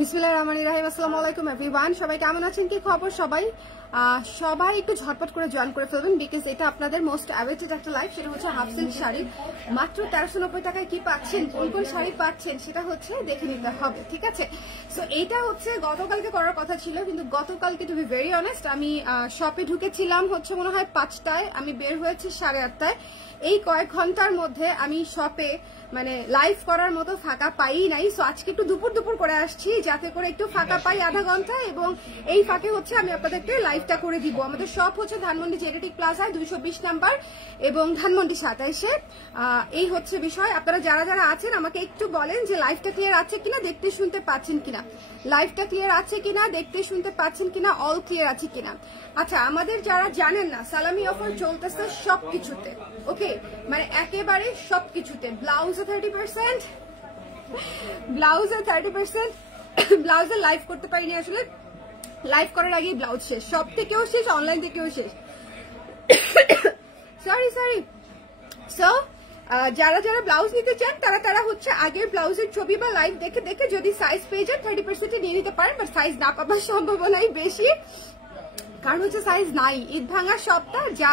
বিসমিল্লাহির রহমানির রহিম। আসসালামু আলাইকুম এভরিওয়ান, সবাই কেমন আছেন, কি খবর? সবাই একটু ঝটপট করে জয়েন করে ফেলবেন, বিকজ এটা আপনাদের মোস্ট অ্যাওয়েটেড একটা লাইভ। সেটা হচ্ছে হাফ সিল্ক শাড়ি মাত্র 1390 টাকায় কি পাচ্ছেন, কোন কোন শাড়ি পাচ্ছেন সেটা হচ্ছে দেখে নিতে হবে, ঠিক আছে? সো এইটা হচ্ছে গতকালকে করার কথা ছিল, কিন্তু গতকালকে টু বি ভেরি অনেস্ট আমি শপে ঢুকেছিলাম হচ্ছে মনে হয় 5টায়, আমি বের হয়েছি 8:30টায়। এই কয়েক ঘন্টার মধ্যে আমি শপে মানে লাইভ করার মতো ফাঁকা পাই নাই। সো আজকে একটু দুপুর করে আসছি যাতে করে একটু ফাঁকা পাই আধা ঘন্টা, এবং এই ফাঁকে হচ্ছে আমি আপনাদেরকে লাইভটা করে দিব। আমাদের শপ হচ্ছে ধানমন্ডি জেনেটিক প্লাজায় 220 নাম্বার এবং ধানমন্ডি 27-এ। এই হচ্ছে বিষয়। আপনারা যারা যারা আছেন আমাকে একটু বলেন যে লাইভটা ক্লিয়ার আছে কিনা, দেখতে শুনতে পাচ্ছেন কিনা, লাইভটা ক্লিয়ার আছে কিনা, দেখতে শুনতে পাচ্ছেন কিনা, অল ক্লিয়ার আছে কিনা। আচ্ছা, আমাদের যারা জানেন না, সালামি অফার চলতেছে সবকিছুতে, ওকে, মানে একেবারে সবকিছুতে। ব্লাউজে 30%, ব্লাউজে 30%, ব্লাউজে লাইভ করতে পারিনি আসলে, লাইভ করার আগেই ব্লাউজ শেষ, সব থেকেও শেষ, অনলাইন থেকেও শেষ। সরি। সো যারা যারা ব্লাউজ নিতে চান তারা হচ্ছে আগের ব্লাউজের ছবি বা লাইভ দেখে দেখে যদি সাইজ পেয়ে যান 30% নিয়ে নিতে পারেন, বাট সাইজ না পাবার সম্ভাবনাই বেশি, কারণ হচ্ছে সাইজ নাই। ঈদ ভাঙার সবটা যা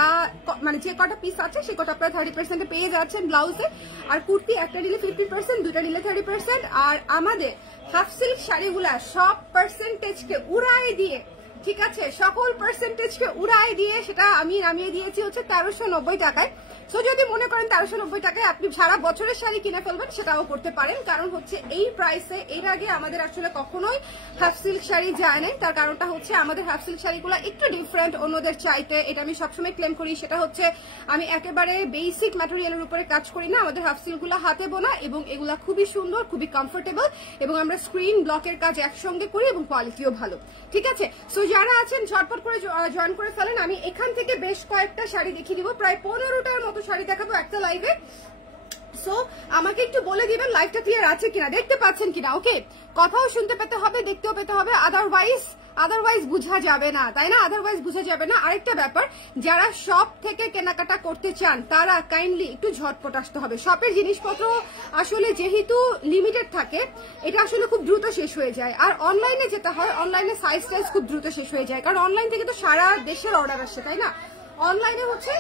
মানে যে কটা পিস আছে সে কটা আপনারা 30% পেয়ে যাচ্ছেন ব্লাউজে। আর কুর্তি একটা নিলে 50%, দুটা নিলে 30%। আর আমাদের হাফ সিল্ক শাড়িগুলা সব পার্সেন্টেজকে উড়াই দিয়ে, ঠিক আছে, সকল পার্সেন্টেজকে উড়াই দিয়ে সেটা আমি নামিয়ে দিয়েছি হচ্ছে 1390 টাকায়। সো যদি মনে করেন 1390 টাকায় আপনি সারা বছরের শাড়ি কিনে ফেলবেন, সেটাও করতে পারেন, কারণ হচ্ছে এই প্রাইসে এর আগে আমাদের আসলে কখনোই হাফ সিল্ক শাড়ি যায় নাই। তার কারণটা হচ্ছে আমাদের হাফ সিল্ক শাড়িগুলো একটু ডিফারেন্ট অন্যদের চাইতে, এটা আমি সবসময় ক্লেম করি। সেটা হচ্ছে আমি একেবারে বেসিক ম্যাটেরিয়ালের উপরে কাজ করি না, আমাদের হাফ সিল্কগুলো হাতে বোনা এবং এগুলা খুবই সুন্দর, খুবই কমফোর্টেবল, এবং আমরা স্ক্রিন ব্লকের কাজ একসঙ্গে করি এবং কোয়ালিটিও ভালো, ঠিক আছে? সো যারা আছেন ঝটপট করে জয়েন করে ফেলেন। আমি এখান থেকে বেশ কয়েকটা শাড়ি দেখিয়ে দিব, প্রায় 15টার মতো শাড়ি দেখাবো একটা লাইভে। সো আমাকে একটু বলে দিবেন লাইভটা ক্লিয়ার আছে কিনা, দেখতে পাচ্ছেন কিনা, ওকে? কথাও শুনতে পেতে হবে, দেখতেও পেতে হবে, আদারওয়াইজ বুঝা যাবে না, তাই না? আদারওয়াইজ বুঝা যাবে না। আরেকটা ব্যাপার, যারা শপ থেকে কেনাকাটা করতে চান তারা কাইন্ডলি একটু ঝটপট আসতে হবে। শপের জিনিসপত্র আসলে যেহেতু লিমিটেড থাকে, এটা আসলে খুব দ্রুত শেষ হয়ে যায়। আর অনলাইনে যেটা হয়, অনলাইনে সাইজ টাইজ খুব দ্রুত শেষ হয়ে যায়, কারণ অনলাইন থেকে তো সারা দেশের অর্ডার আসে, তাই না? অনলাইনে হচ্ছে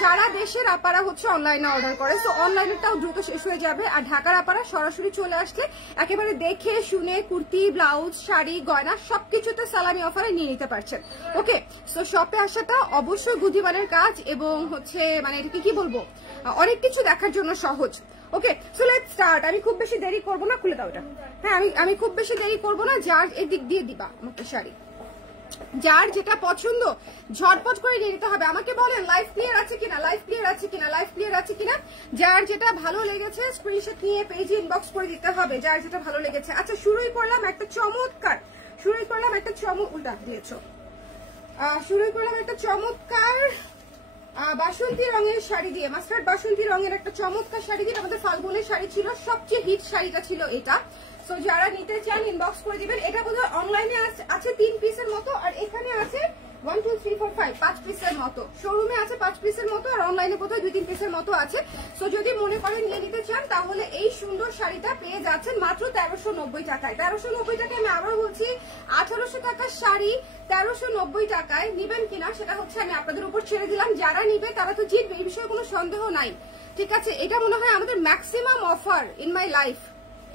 সারা দেশের আপারা হচ্ছে অনলাইনে অর্ডার করে, সো অনলাইনেরটাও দ্রুত শেষ হয়ে যাবে। আর ঢাকার আপারা সরাসরি চলে আসলে একেবারে দেখে শুনে কুর্তি, ব্লাউজ, শাড়ি, গয়না সবকিছুতে সালামি অফারে নিয়ে নিতে পারছেন, ওকে? সো শপে আসাটা অবশ্যই বুদ্ধিমানের কাজ, এবং হচ্ছে মানে এটাকে কি বলবো, অনেক কিছু দেখার জন্য সহজ, ওকে? So let's start. আমি খুব বেশি দেরি করবো না, খুলে দাও এটা। হ্যাঁ, আমি খুব বেশি দেরি করবো না, যার এদিক দিয়ে দিবা আমাকে শাড়ি, যার যেটা পছন্দ ঝটপট করে নিয়ে নিতে হবে। আমাকে বলেন লাইভ ক্লিয়ার আছে কিনা, লাইভ ক্লিয়ার আছে কিনা, লাইভ ক্লিয়ার আছে কিনা। যার যেটা ভালো লেগেছে স্ক্রিনশট নিয়ে পেজে ইনবক্স করে দিতে হবে, যার যেটা ভালো লেগেছে। আচ্ছা, শুরুই করলাম একটা চমৎকার উল্টা দিয়েছো, শুরুই করলাম একটা চমৎকার বাসন্তী রঙের শাড়ি দিয়ে, মাস্টার্ড বাসন্তী রঙের একটা চমৎকার শাড়ি দিয়ে। আমাদের ফাল্গুনের শাড়ি ছিল, সবচেয়ে হিট শাড়িটা ছিল এটা। সো যারা নিতে চান ইনবক্স করে দিবেন। এটা বোধহয় অনলাইনে আছে 3 পিসের মতো, আর এখানে আছে 1 2 3 4 5 5 পিসের মতো। শোরুমে আছে 5 পিসের মতো, আর অনলাইনে বোধহয় 2-3 পিসের মতো আছে। সো যদি মনে করেন নিয়ে নিতে চান, তাহলে এই সুন্দর শাড়িটা পেয়ে যাচ্ছেন মাত্র 1390 টাকায়। 1390 টাকায়, আমি আবার বলছি, 1800 টাকার শাড়ি 1390 টাকায় নিবেন কিনা সেটা হচ্ছে আমি আপনাদের উপর ছেড়ে দিলাম। যারা নিবে তারা তো জিতবে, এই বিষয়ে কোনো সন্দেহ নাই, ঠিক আছে? এটা মনে হয় আমাদের maximum offer in my life,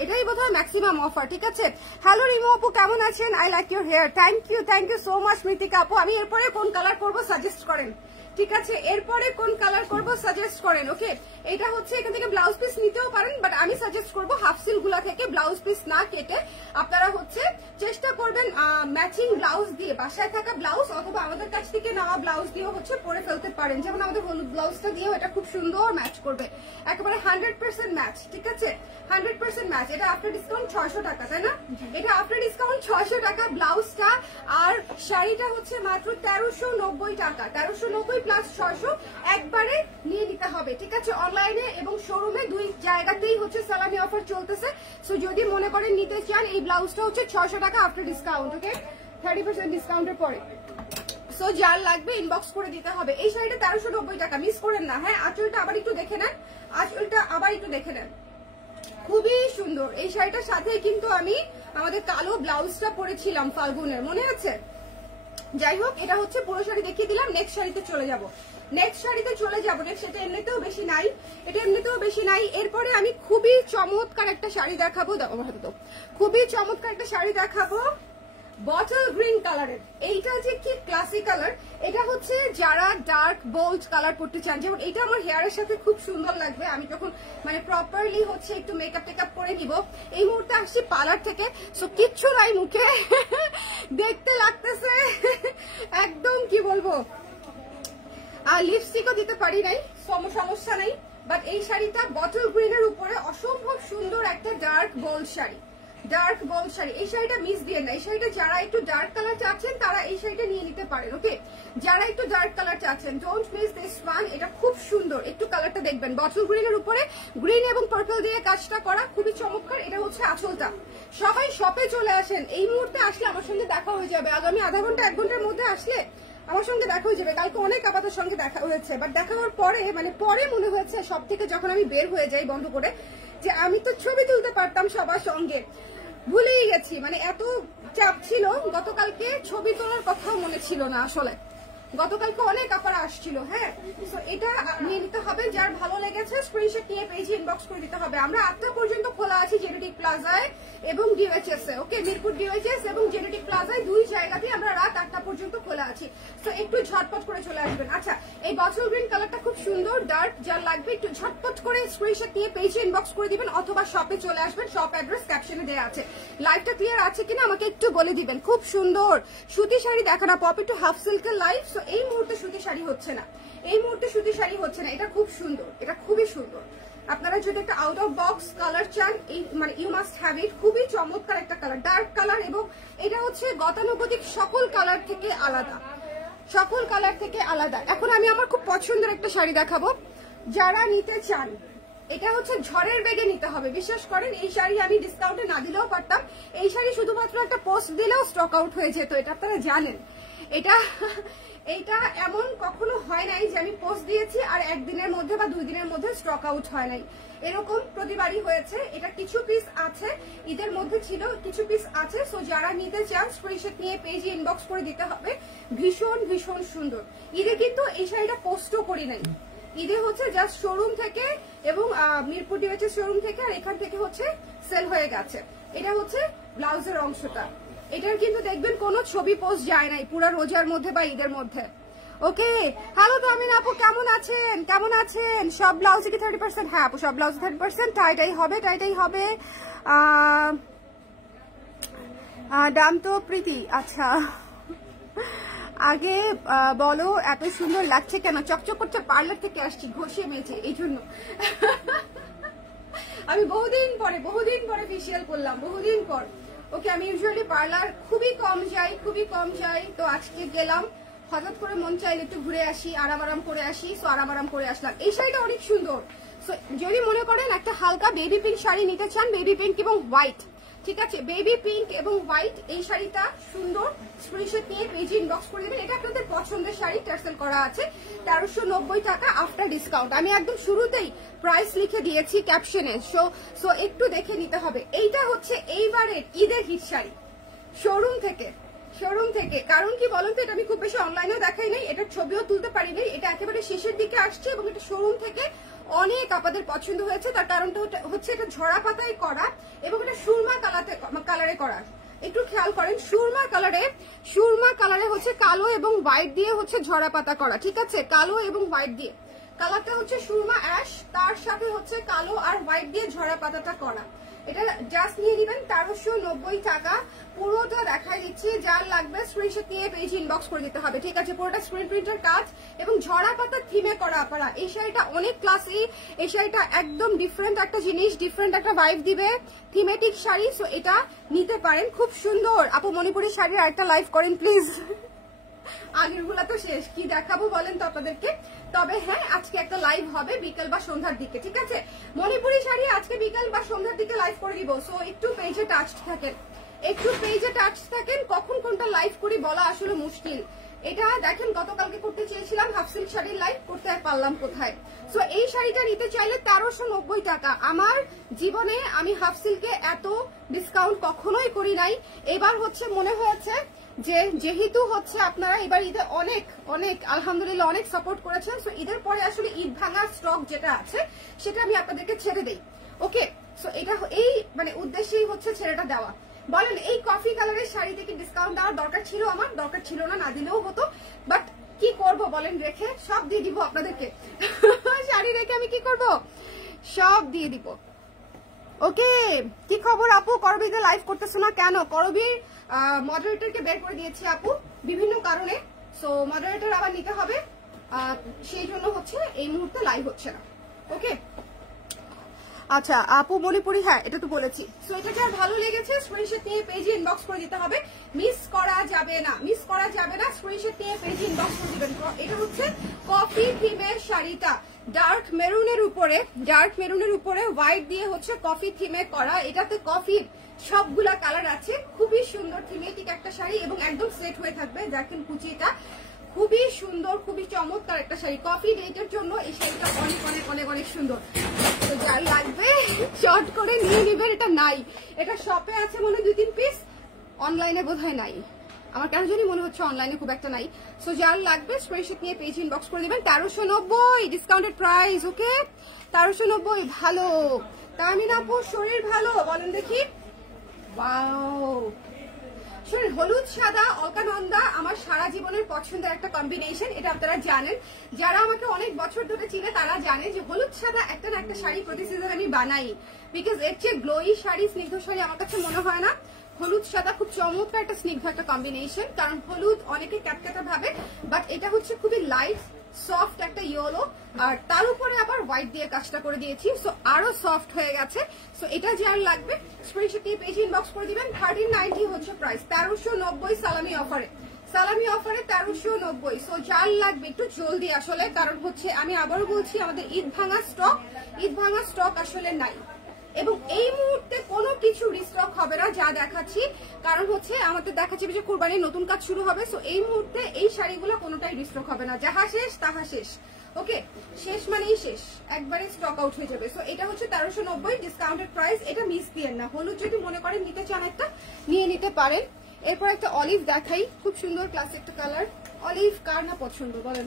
এটাই বোধহয় ম্যাক্সিমাম অফার, ঠিক আছে? হ্যালো রিমু আপু, কেমন আছেন? I like your hair, thank you so much. Mritika আপু, আমি এরপরে কোন কালার করবো সাজেস্ট করেন, ঠিক আছে? এরপরে কোন কালার করবো সাজেস্ট করেন, ওকে? এটা হচ্ছে এখান থেকে ব্লাউজ পিস নিতেও পারেন, বাট আমি সাজেস্ট করবো হাফ সিল গুলা থেকে ব্লাউজ পিস না কেটে আপনারা হচ্ছে চেষ্টা করবেন ম্যাচিং ব্লাউজ দিয়ে, বাসায় থাকা ব্লাউজ অথবা আমাদের কাছ থেকে নেওয়া ব্লাউজ দিয়েও হচ্ছে পরে ফেলতে পারেন। যেমন আমাদের হলুদ ব্লাউজটা দিয়েও এটা খুব সুন্দর ম্যাচ করবে, একেবারে 100% ম্যাচ, ঠিক আছে? 100% ম্যাচ। এটা আফটার ডিসকাউন্ট 600 টাকা, তাই না? এটা আফটার ডিসকাউন্ট 600 টাকা ব্লাউজটা, আর শাড়িটা হচ্ছে মাত্র 1390 টাকা। 1390 প্লাস 600 একবারে নিয়ে নিতে হবে, ঠিক আছে? অনলাইনে এবং শোরুমে দুই জায়গাতেই হচ্ছে সালামি অফার চলতেছে। সো যদি মনে করেন নিতে চান, এই ব্লাউজটা হচ্ছে 600 টাকা আফটার ডিসকাউন্ট, ওকে? 30% ডিসকাউন্টের পরে। সো যার লাগবে ইনবক্স করে দিতে হবে। এই শাড়িটা 1390 টাকা, মিস করেন না। হ্যাঁ, আঁচলটা আবার একটু দেখে নেন, খুবই সুন্দর। এই শাড়িটার সাথে কিন্তু আমি আমাদের কালো ব্লাউজটা পরেছিলাম ফাল্গুনের, মনে আছে? যাই হোক, এটা হচ্ছে পুরো শাড়ি দেখিয়ে দিলাম। নেক্সট শাড়িতে চলে যাব। নেক্সট এটা এমনিতেও বেশি নাই, এরপরে আমি খুবই চমৎকার একটা শাড়ি দেখাবো। খুবই চমৎকার একটা শাড়ি দেখাবো বটল গ্রিন কালারের। এইটা যে কি ক্লাসিক কালার, এটা হচ্ছে যারা ডার্ক বোল্ড কালার পড়তে চান, যেমন এটা আমার হেয়ারের সাথে খুব সুন্দর লাগবে। আমি যখন মানে প্রপারলি হচ্ছে একটু মেকআপ টেকআপ করে নিব। এই মুহূর্তে আসছি পার্লার থেকে, সো কিচ্ছু নাই মুখে, দেখতে লাগতেছে একদম কি বলবো, আর লিপস্টিকও দিতে পারি নাই, সমস্যা নাই। বাট এই শাড়িটা বটল গ্রিনের উপরে অসম্ভব সুন্দর একটা ডার্ক বোল্ড শাড়ি, এই শাড়িটা মিস দিয়ে না। এই শাড়িটা যারা একটু ডার্ক কালার চাচ্ছেন তারা এই শাড়িটা নিয়ে নিতে পারেন। ওকে, যারা একটু ডার্ক কালার চাচ্ছেন, ডোন্ট মিস দিস ওয়ান। এটা খুব সুন্দর, একটু কালারটা দেখবেন। বটল গ্রিনের উপরে গ্রিন এবং পার্পল দিয়ে কাজটা করা, খুবই চমৎকার। এটা হচ্ছে আঁচলটা। সবাই শপে চলে আসেন, এই মুহূর্তে আসলে আমার সঙ্গে দেখা হয়ে যাবে। আগামী আধা ঘন্টা 1 ঘন্টার মধ্যে আসলে আমার সঙ্গে দেখা হয়ে যাবে। কালকে অনেক আপাতত সঙ্গে দেখা হয়েছে, বাট দেখা হওয়ার পরে মানে পরে মনে হয়েছে সব থেকে যখন আমি বের হয়ে যাই বন্ধ করে, যে আমি তো ছবি তুলতে পারতাম সবার সঙ্গে, ভুলেই গেছি। মানে এত চাপ ছিল, গতকালকে ছবি তোলার কথাও মনে ছিল না আসলে। গতকালকে অনেক আপারা আসছিল। হ্যাঁ, তো এটা নিয়ে নিতে হবে। যার ভালো লেগেছে স্ক্রিনশট নিয়ে পেজে ইনবক্স করে দিতে হবে। আমরা 8টা পর্যন্ত খোলা আছি জেনেটিক প্লাজায় এবং ডিওএইচএস এ। ওকে, মিরপুর ডিওএইচএস এবং জেনেটিক প্লাজায় 2 জায়গাতেই আমরা রাত 8টা পর্যন্ত খোলা আছি। তো একটু ঝটপট করে চলে আসবেন। আচ্ছা, এই বটল গ্রিন কালারটা খুব সুন্দর, ডার্ক। যার লাগবে একটু ঝটপট করে স্ক্রিনশট নিয়ে পেজে ইনবক্স করে দিবেন, অথবা শপে চলে আসবেন। শপ অ্যাড্রেস ক্যাপশনে দেওয়া আছে। লাইভটা ক্লিয়ার আছে কিনা আমাকে একটু বলে দিবেন। খুব সুন্দর সুতি শাড়ি দেখানো পপ, একটু হাফ সিল্কের লাইভ। সো এই মুহূর্তে সুতি শাড়ি হচ্ছে না, এটা খুব সুন্দর, এটা খুবই সুন্দর। আপনারা যদি একটা আউট অফ বক্স কালার চান, এই মানে ইউ মাস্ট হ্যাভ ইট। খুবই চমৎকার একটা কালার, ডার্ক কালার, এবং এটা হচ্ছে গতানুগতিক সকল কালার থেকে আলাদা। এখন আমি আমার খুব পছন্দের একটা শাড়ি দেখাবো, যারা নিতে চান। এটা হচ্ছে ঝড়ের বেগে নিতে হবে, বিশ্বাস করেন। এই শাড়ি আমি ডিসকাউন্টে না দিলেও পারতাম। এই শাড়ি শুধুমাত্র একটা পোস্ট দিলেও স্টক আউট হয়ে যেত, এটা আপনারা জানেন। এইটা এমন কখনো হয় নাই যে আমি পোস্ট দিয়েছি আর 1 দিনের মধ্যে বা 2 দিনের মধ্যে স্টক আউট হয় নাই। এরকম প্রতিবারই হয়েছে। এটা কিছু পিস আছে, ঈদের মধ্যে ছিল, কিছু পিস আছে। সো যারা নিতে চান স্ক্রিনশট নিয়ে পেজে ইনবক্স করে দিতে হবে। ভীষণ ভীষণ সুন্দর। ঈদে কিন্তু এই শাড়িটা পোস্টও করি নাই, ঈদে হচ্ছে জাস্ট শোরুম থেকে এবং মিরপুর ডিওএইচএস শোরুম থেকে, আর এখান থেকে হচ্ছে সেল হয়ে গেছে। এটা হচ্ছে ব্লাউজের অংশটা। এটার কিন্তু দেখবেন কোনো ছবি পোস্ট যায় নাই পুরো রোজার মধ্যে বা ঈদের মধ্যে। ওকে, হ্যালো তামিন আপু, কেমন আছেন? সব ব্লাউজে কি 30%? হ্যাঁ আপু, সব ব্লাউজে 30%। টাইটাই হবে। দাম তো প্রীতি। আচ্ছা, আগে বলো এত সুন্দর লাগছে কেন? চকচক করছে, পার্লার থেকে আসছি ঘষে মেজে, এই জন্য। আমি বহুদিন পরে ফেসিয়াল করলাম, বহুদিন পর। ওকে, আমি ইউজুয়ালি পার্লার খুবই কম যাই, তো আজকে গেলাম। হঠাৎ করে মন চাইলে একটু ঘুরে আসি, আরাম করে আসি। সো আরাম করে আসলাম। এই শাড়িটা অনেক সুন্দর। সো যদি মনে করেন একটা হালকা বেবি পিঙ্ক শাড়ি নিতে চান, বেবি পিঙ্ক এবং হোয়াইট, ঠিক আছে, বেবি পিঙ্ক এবং হোয়াইট, এই শাড়িটা সুন্দর। স্ক্রিনশট নিয়ে পেজে ইনবক্স করে দেবেন। এটা আপনাদের পছন্দের শাড়ি, টার্সেল করা আছে 1390 টাকা আফটার ডিসকাউন্ট। আমি একদম শুরুতেই প্রাইস লিখে দিয়েছি ক্যাপশনে। সো একটু দেখে নিতে হবে। এইটা হচ্ছে এইবারের ঈদের হিট শাড়ি শোরুম থেকে। কারণ কি বলুন তো, এটা আমি খুব বেশি অনলাইনেও দেখাই নাই, এটার ছবিও তুলতে পারি নাই। এটা একেবারে শেষের দিকে আসছে এবং এটা শোরুম থেকে অনেক আপনাদের পছন্দ হয়েছে। তার কারণটা হচ্ছে এটা ঝরা পাতায় করা এবং এটা সুরমা কালারে করা। একটু খেয়াল করেন, সুরমা কালারে হচ্ছে কালো এবং হোয়াইট দিয়ে হচ্ছে ঝরা পাতা করা, ঠিক আছে, কালো এবং হোয়াইট দিয়ে। কালারটা হচ্ছে সুরমা অ্যাশ, তার সাথে হচ্ছে কালো আর হোয়াইট দিয়ে ঝরা পাতাটা করা। এটা জাস্ট নিয়ে নেবেন 1390 টাকা। পুরোটা দেখাই দিচ্ছি, যার লাগবে স্ক্রিনশট নিয়ে পেজ ইনবক্স করে দিতে হবে, ঠিক আছে। পুরোটা স্ক্রিন প্রিন্টের কাজ এবং ঝরা পাতার থিমে করা আপনারা। এই শাড়িটা অনেক ক্লাসি, এই শাড়িটা একদম ডিফারেন্ট একটা জিনিস, ডিফারেন্ট একটা ভাইব দিবে, থিমেটিক শাড়ি। সো এটা নিতে পারেন, খুব সুন্দর। আপু মণিপুরি শাড়ির আরেকটা লাইভ করেন প্লিজ। আগের গুলা তো শেষ, কি দেখাবো বলেন তো আপনাদেরকে। তবে হ্যাঁ, আজকে একটা লাইভ হবে বিকেল বা সন্ধ্যার দিকে, ঠিক আছে। মণিপুরি শাড়ি আজকে বিকেল বা সন্ধ্যার দিকে লাইভ করে দিব। সো একটু পেজে টাচ থাকেন, কখন কোনটা লাইভ করি বলা আসলে মুশকিল। এটা দেখেন গতকালকে করতে চেয়েছিলাম হাফ সিল্ক শাড়ির লাইভ, করতে পারলাম কোথায়। সো এই শাড়িটা নিতে চাইলে 1390 টাকা। আমার জীবনে আমি হাফ সিল্কে এত ডিসকাউন্ট কখনোই করি নাই। এবার হচ্ছে মনে হয়েছে যে যেহেতু হচ্ছে আপনারা এবার ঈদে অনেক অনেক আলহামদুলিল্লাহ অনেক সাপোর্ট করেছেন, সো ঈদের পরে আসলে ঈদ ভাঙা স্টক যেটা আছে সেটা আমি আপনাদেরকে ছেড়ে দেই। ওকে, সো এটা এই মানে উদ্দেশ্যেই হচ্ছে ছেড়েটা দেওয়া। বলেন এই কফি কালারের শাড়িতে কি ডিসকাউন্ট দেওয়ার দরকার ছিল? আমার দরকার ছিল না, না দিলেও হতো, বাট কি করব বলেন, রেখে সব দিয়ে দিব আপনাদেরকে। শাড়ি রেখে আমি কি করব, সব দিয়ে দিব। ওকে, কি খবর আপু? করবিতে লাইভ করতেছো না কেন? করবির মডারেটরকে বের করে দিয়েছি আপু বিভিন্ন কারণে, সো মডারেটর আবার নিতে হবে, সেই জন্য হচ্ছে এই মুহূর্তে লাইভ হচ্ছে না। ওকে, আচ্ছা আপু মণিপুরি, হ্যাঁ এটা তো বলেছি। সো এটা যার ভালো লেগেছে স্ক্রিনশট নিয়ে পেজে ইনবক্স করে দিতে হবে, মিস করা যাবে না, মিস করা যাবে না। স্ক্রিনশট নিয়ে পেজে ইনবক্স করে দিবেন। এটা হচ্ছে কফি থিমের শাড়িটা, ডার্ক মেরুনের উপরে হোয়াইট দিয়ে হচ্ছে কফি থিমে করা। এটাতে কফির সবগুলা কালার আছে, খুবই সুন্দর থিমেটিক একটা শাড়ি এবং একদম সেট হয়ে থাকবে। দেখেন কুচিটা খুবই সুন্দর, খুবই চমৎকার একটা শাড়ি। কফি ডেটের জন্য এই শাড়িটা অনেক অনেক অনেক অনেক সুন্দর। তো যার লাগবে শর্ট করে নিয়ে নেবেন। এটা নাই, এটা শপে আছে মনে 2-3 পিস, অনলাইনে বোধহয় নাই, আমার কেন জানি মনে হচ্ছে অনলাইনে খুব একটা নাই। সো যার লাগবে স্ক্রিনশট নিয়ে পেজ ইনবক্স করে দিবেন। 1390 ডিসকাউন্টেড প্রাইস। ওকে, 1390। ভালো তামিন আপু, শরীর ভালো বলেন দেখি। ওয়াও, শরীর হলুদ সাদা অলকানন্দা আমার সারা জীবনের পছন্দের একটা কম্বিনেশন, এটা আপনারা জানেন। যারা আমাকে অনেক বছর ধরে চিনে তারা জানে যে হলুদ সাদা একটা না একটা শাড়ি প্রতি সিজন আমি বানাই, বিকজ এর চেয়ে গ্লোই শাড়ি, স্নিগ্ধ শাড়ি আমার কাছে মনে হয় না। হলুদ সাদা খুব চমৎকার একটা স্নিগ্ধ একটা কম্বিনেশন, কারণ হলুদ অনেকে ক্যাটক্যাটা ভাবে, বাট এটা হচ্ছে খুবই লাইট সফট একটা ইয়েলো, আর তার উপরে আবার হোয়াইট দিয়ে কাজটা করে দিয়েছি, সো আরো সফট হয়ে গেছে। সো এটা যার লাগবে স্ক্রিনশট নিয়ে পেজ ইনবক্স করে দিবেন। 1390 হচ্ছে প্রাইস, 1390 সালামি অফারে, 1390। সো যার লাগবে একটু জলদি আসলে, কারণ হচ্ছে আমি আবারও বলছি আমাদের ঈদ ভাঙা স্টক আসলে নাই, এবং এই মুহূর্তে কোনো কিছু রিস্টক হবে না যা দেখাচ্ছি, কারণ হচ্ছে আমাদের দেখাচ্ছি যে কুরবানির নতুন কাজ শুরু হবে। সো এই মুহূর্তে এই শাড়িগুলো কোনোটাই রিস্টক হবে না, যাহা শেষ তাহা শেষ। ওকে, শেষ মানেই শেষ, একবারে স্টক আউট হয়ে যাবে। সো এটা হচ্ছে 1390 ডিসকাউন্টেড প্রাইস। এটা মিস দিয়েন না, হলুদ যদি মনে করেন নিতে চান একটা নিয়ে নিতে পারেন। এরপর একটা অলিভ দেখাই, খুব সুন্দর ক্লাসিক একটা কালার। অলিভ কার না পছন্দ বলেন?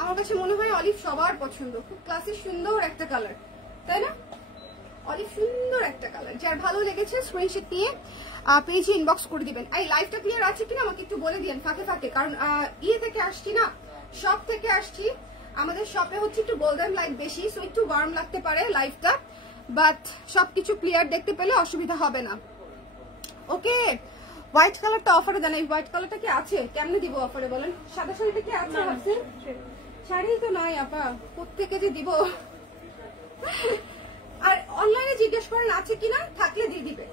আমার কাছে মনে হয় অলিভ সবার পছন্দ, খুব ক্লাসিক সুন্দর একটা কালার, তাই না? অনেক সুন্দর একটা কালার। যার ভালো লেগেছে স্ক্রিনশট নিয়ে পেজে ইনবক্স করে দিবেন। এই লাইভটা ক্লিয়ার আছে কিনা আমাকে একটু বলে দিন ফাঁকে ফাঁকে, কারণ ইয়ে থেকে আসছি না, শপ থেকে আসছি। আমাদের শপে হচ্ছে একটু গোল্ডেন লাইট বেশি, সো একটু গরম লাগতে পারে লাইভটা, বাট সবকিছু ক্লিয়ার দেখতে পেলে অসুবিধা হবে না। ওকে, হোয়াইট কালারটা অফারে দেন। এই হোয়াইট কালারটা কি আছে? কেমনে দিব অফারে বলেন? সাদা শাড়িটা কি আছে? শাড়ি তো নয় আপা, প্রত্যেকে যে দিব। আর অনলাইনে জিজ্ঞেস করেন আছে কিনা, থাকলে দিয়ে দিবে।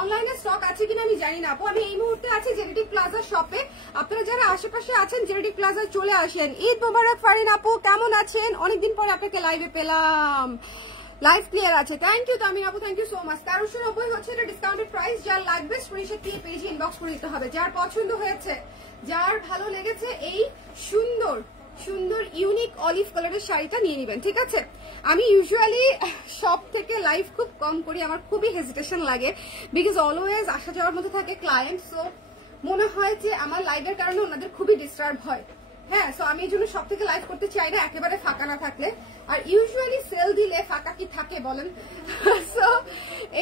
অনলাইনে স্টক আছে কিনা আমি জানি না আপু। আমি এই মুহূর্তে আছি জেনেটিক প্লাজা শপে, আপনারা যারা আশেপাশে আছেন জেনেটিক প্লাজায় চলে আসেন। ঈদ মোবারক ফারিন আপু, কেমন আছেন? অনেকদিন পরে আপনাকে লাইভে পেলাম। লাইভ ক্লিয়ার আছে, থ্যাংক ইউ তামিন আপু, থ্যাংক ইউ সো মাচ। 1390 হচ্ছে এটা ডিসকাউন্টেড প্রাইস। যার লাগবে স্ক্রিনশট দিয়ে পেজে ইনবক্স করে দিতে হবে। যার পছন্দ হয়েছে, যার ভালো লেগেছে এই সুন্দর সুন্দর ইউনিক অলিভ কালারের শাড়িটা নিয়ে নেবেন, ঠিক আছে? আমি ইউজুয়ালি শপ থেকে লাইভ খুব কম করি, আমার খুবই হেজিটেশন লাগে, বিকজ অলওয়েজ আসা যাওয়ার মধ্যে থাকে ক্লায়েন্ট, সো মনে হয় যে আমার লাইভের কারণে ওনাদের খুবই ডিস্টার্ব হয়। হ্যাঁ, সো আমি এই জন্য সব থেকে লাইভ করতে চাই না একেবারে ফাঁকা না থাকলে। আর ইউজুয়ালি সেল দিলে ফাঁকা কি থাকে বলেন? সো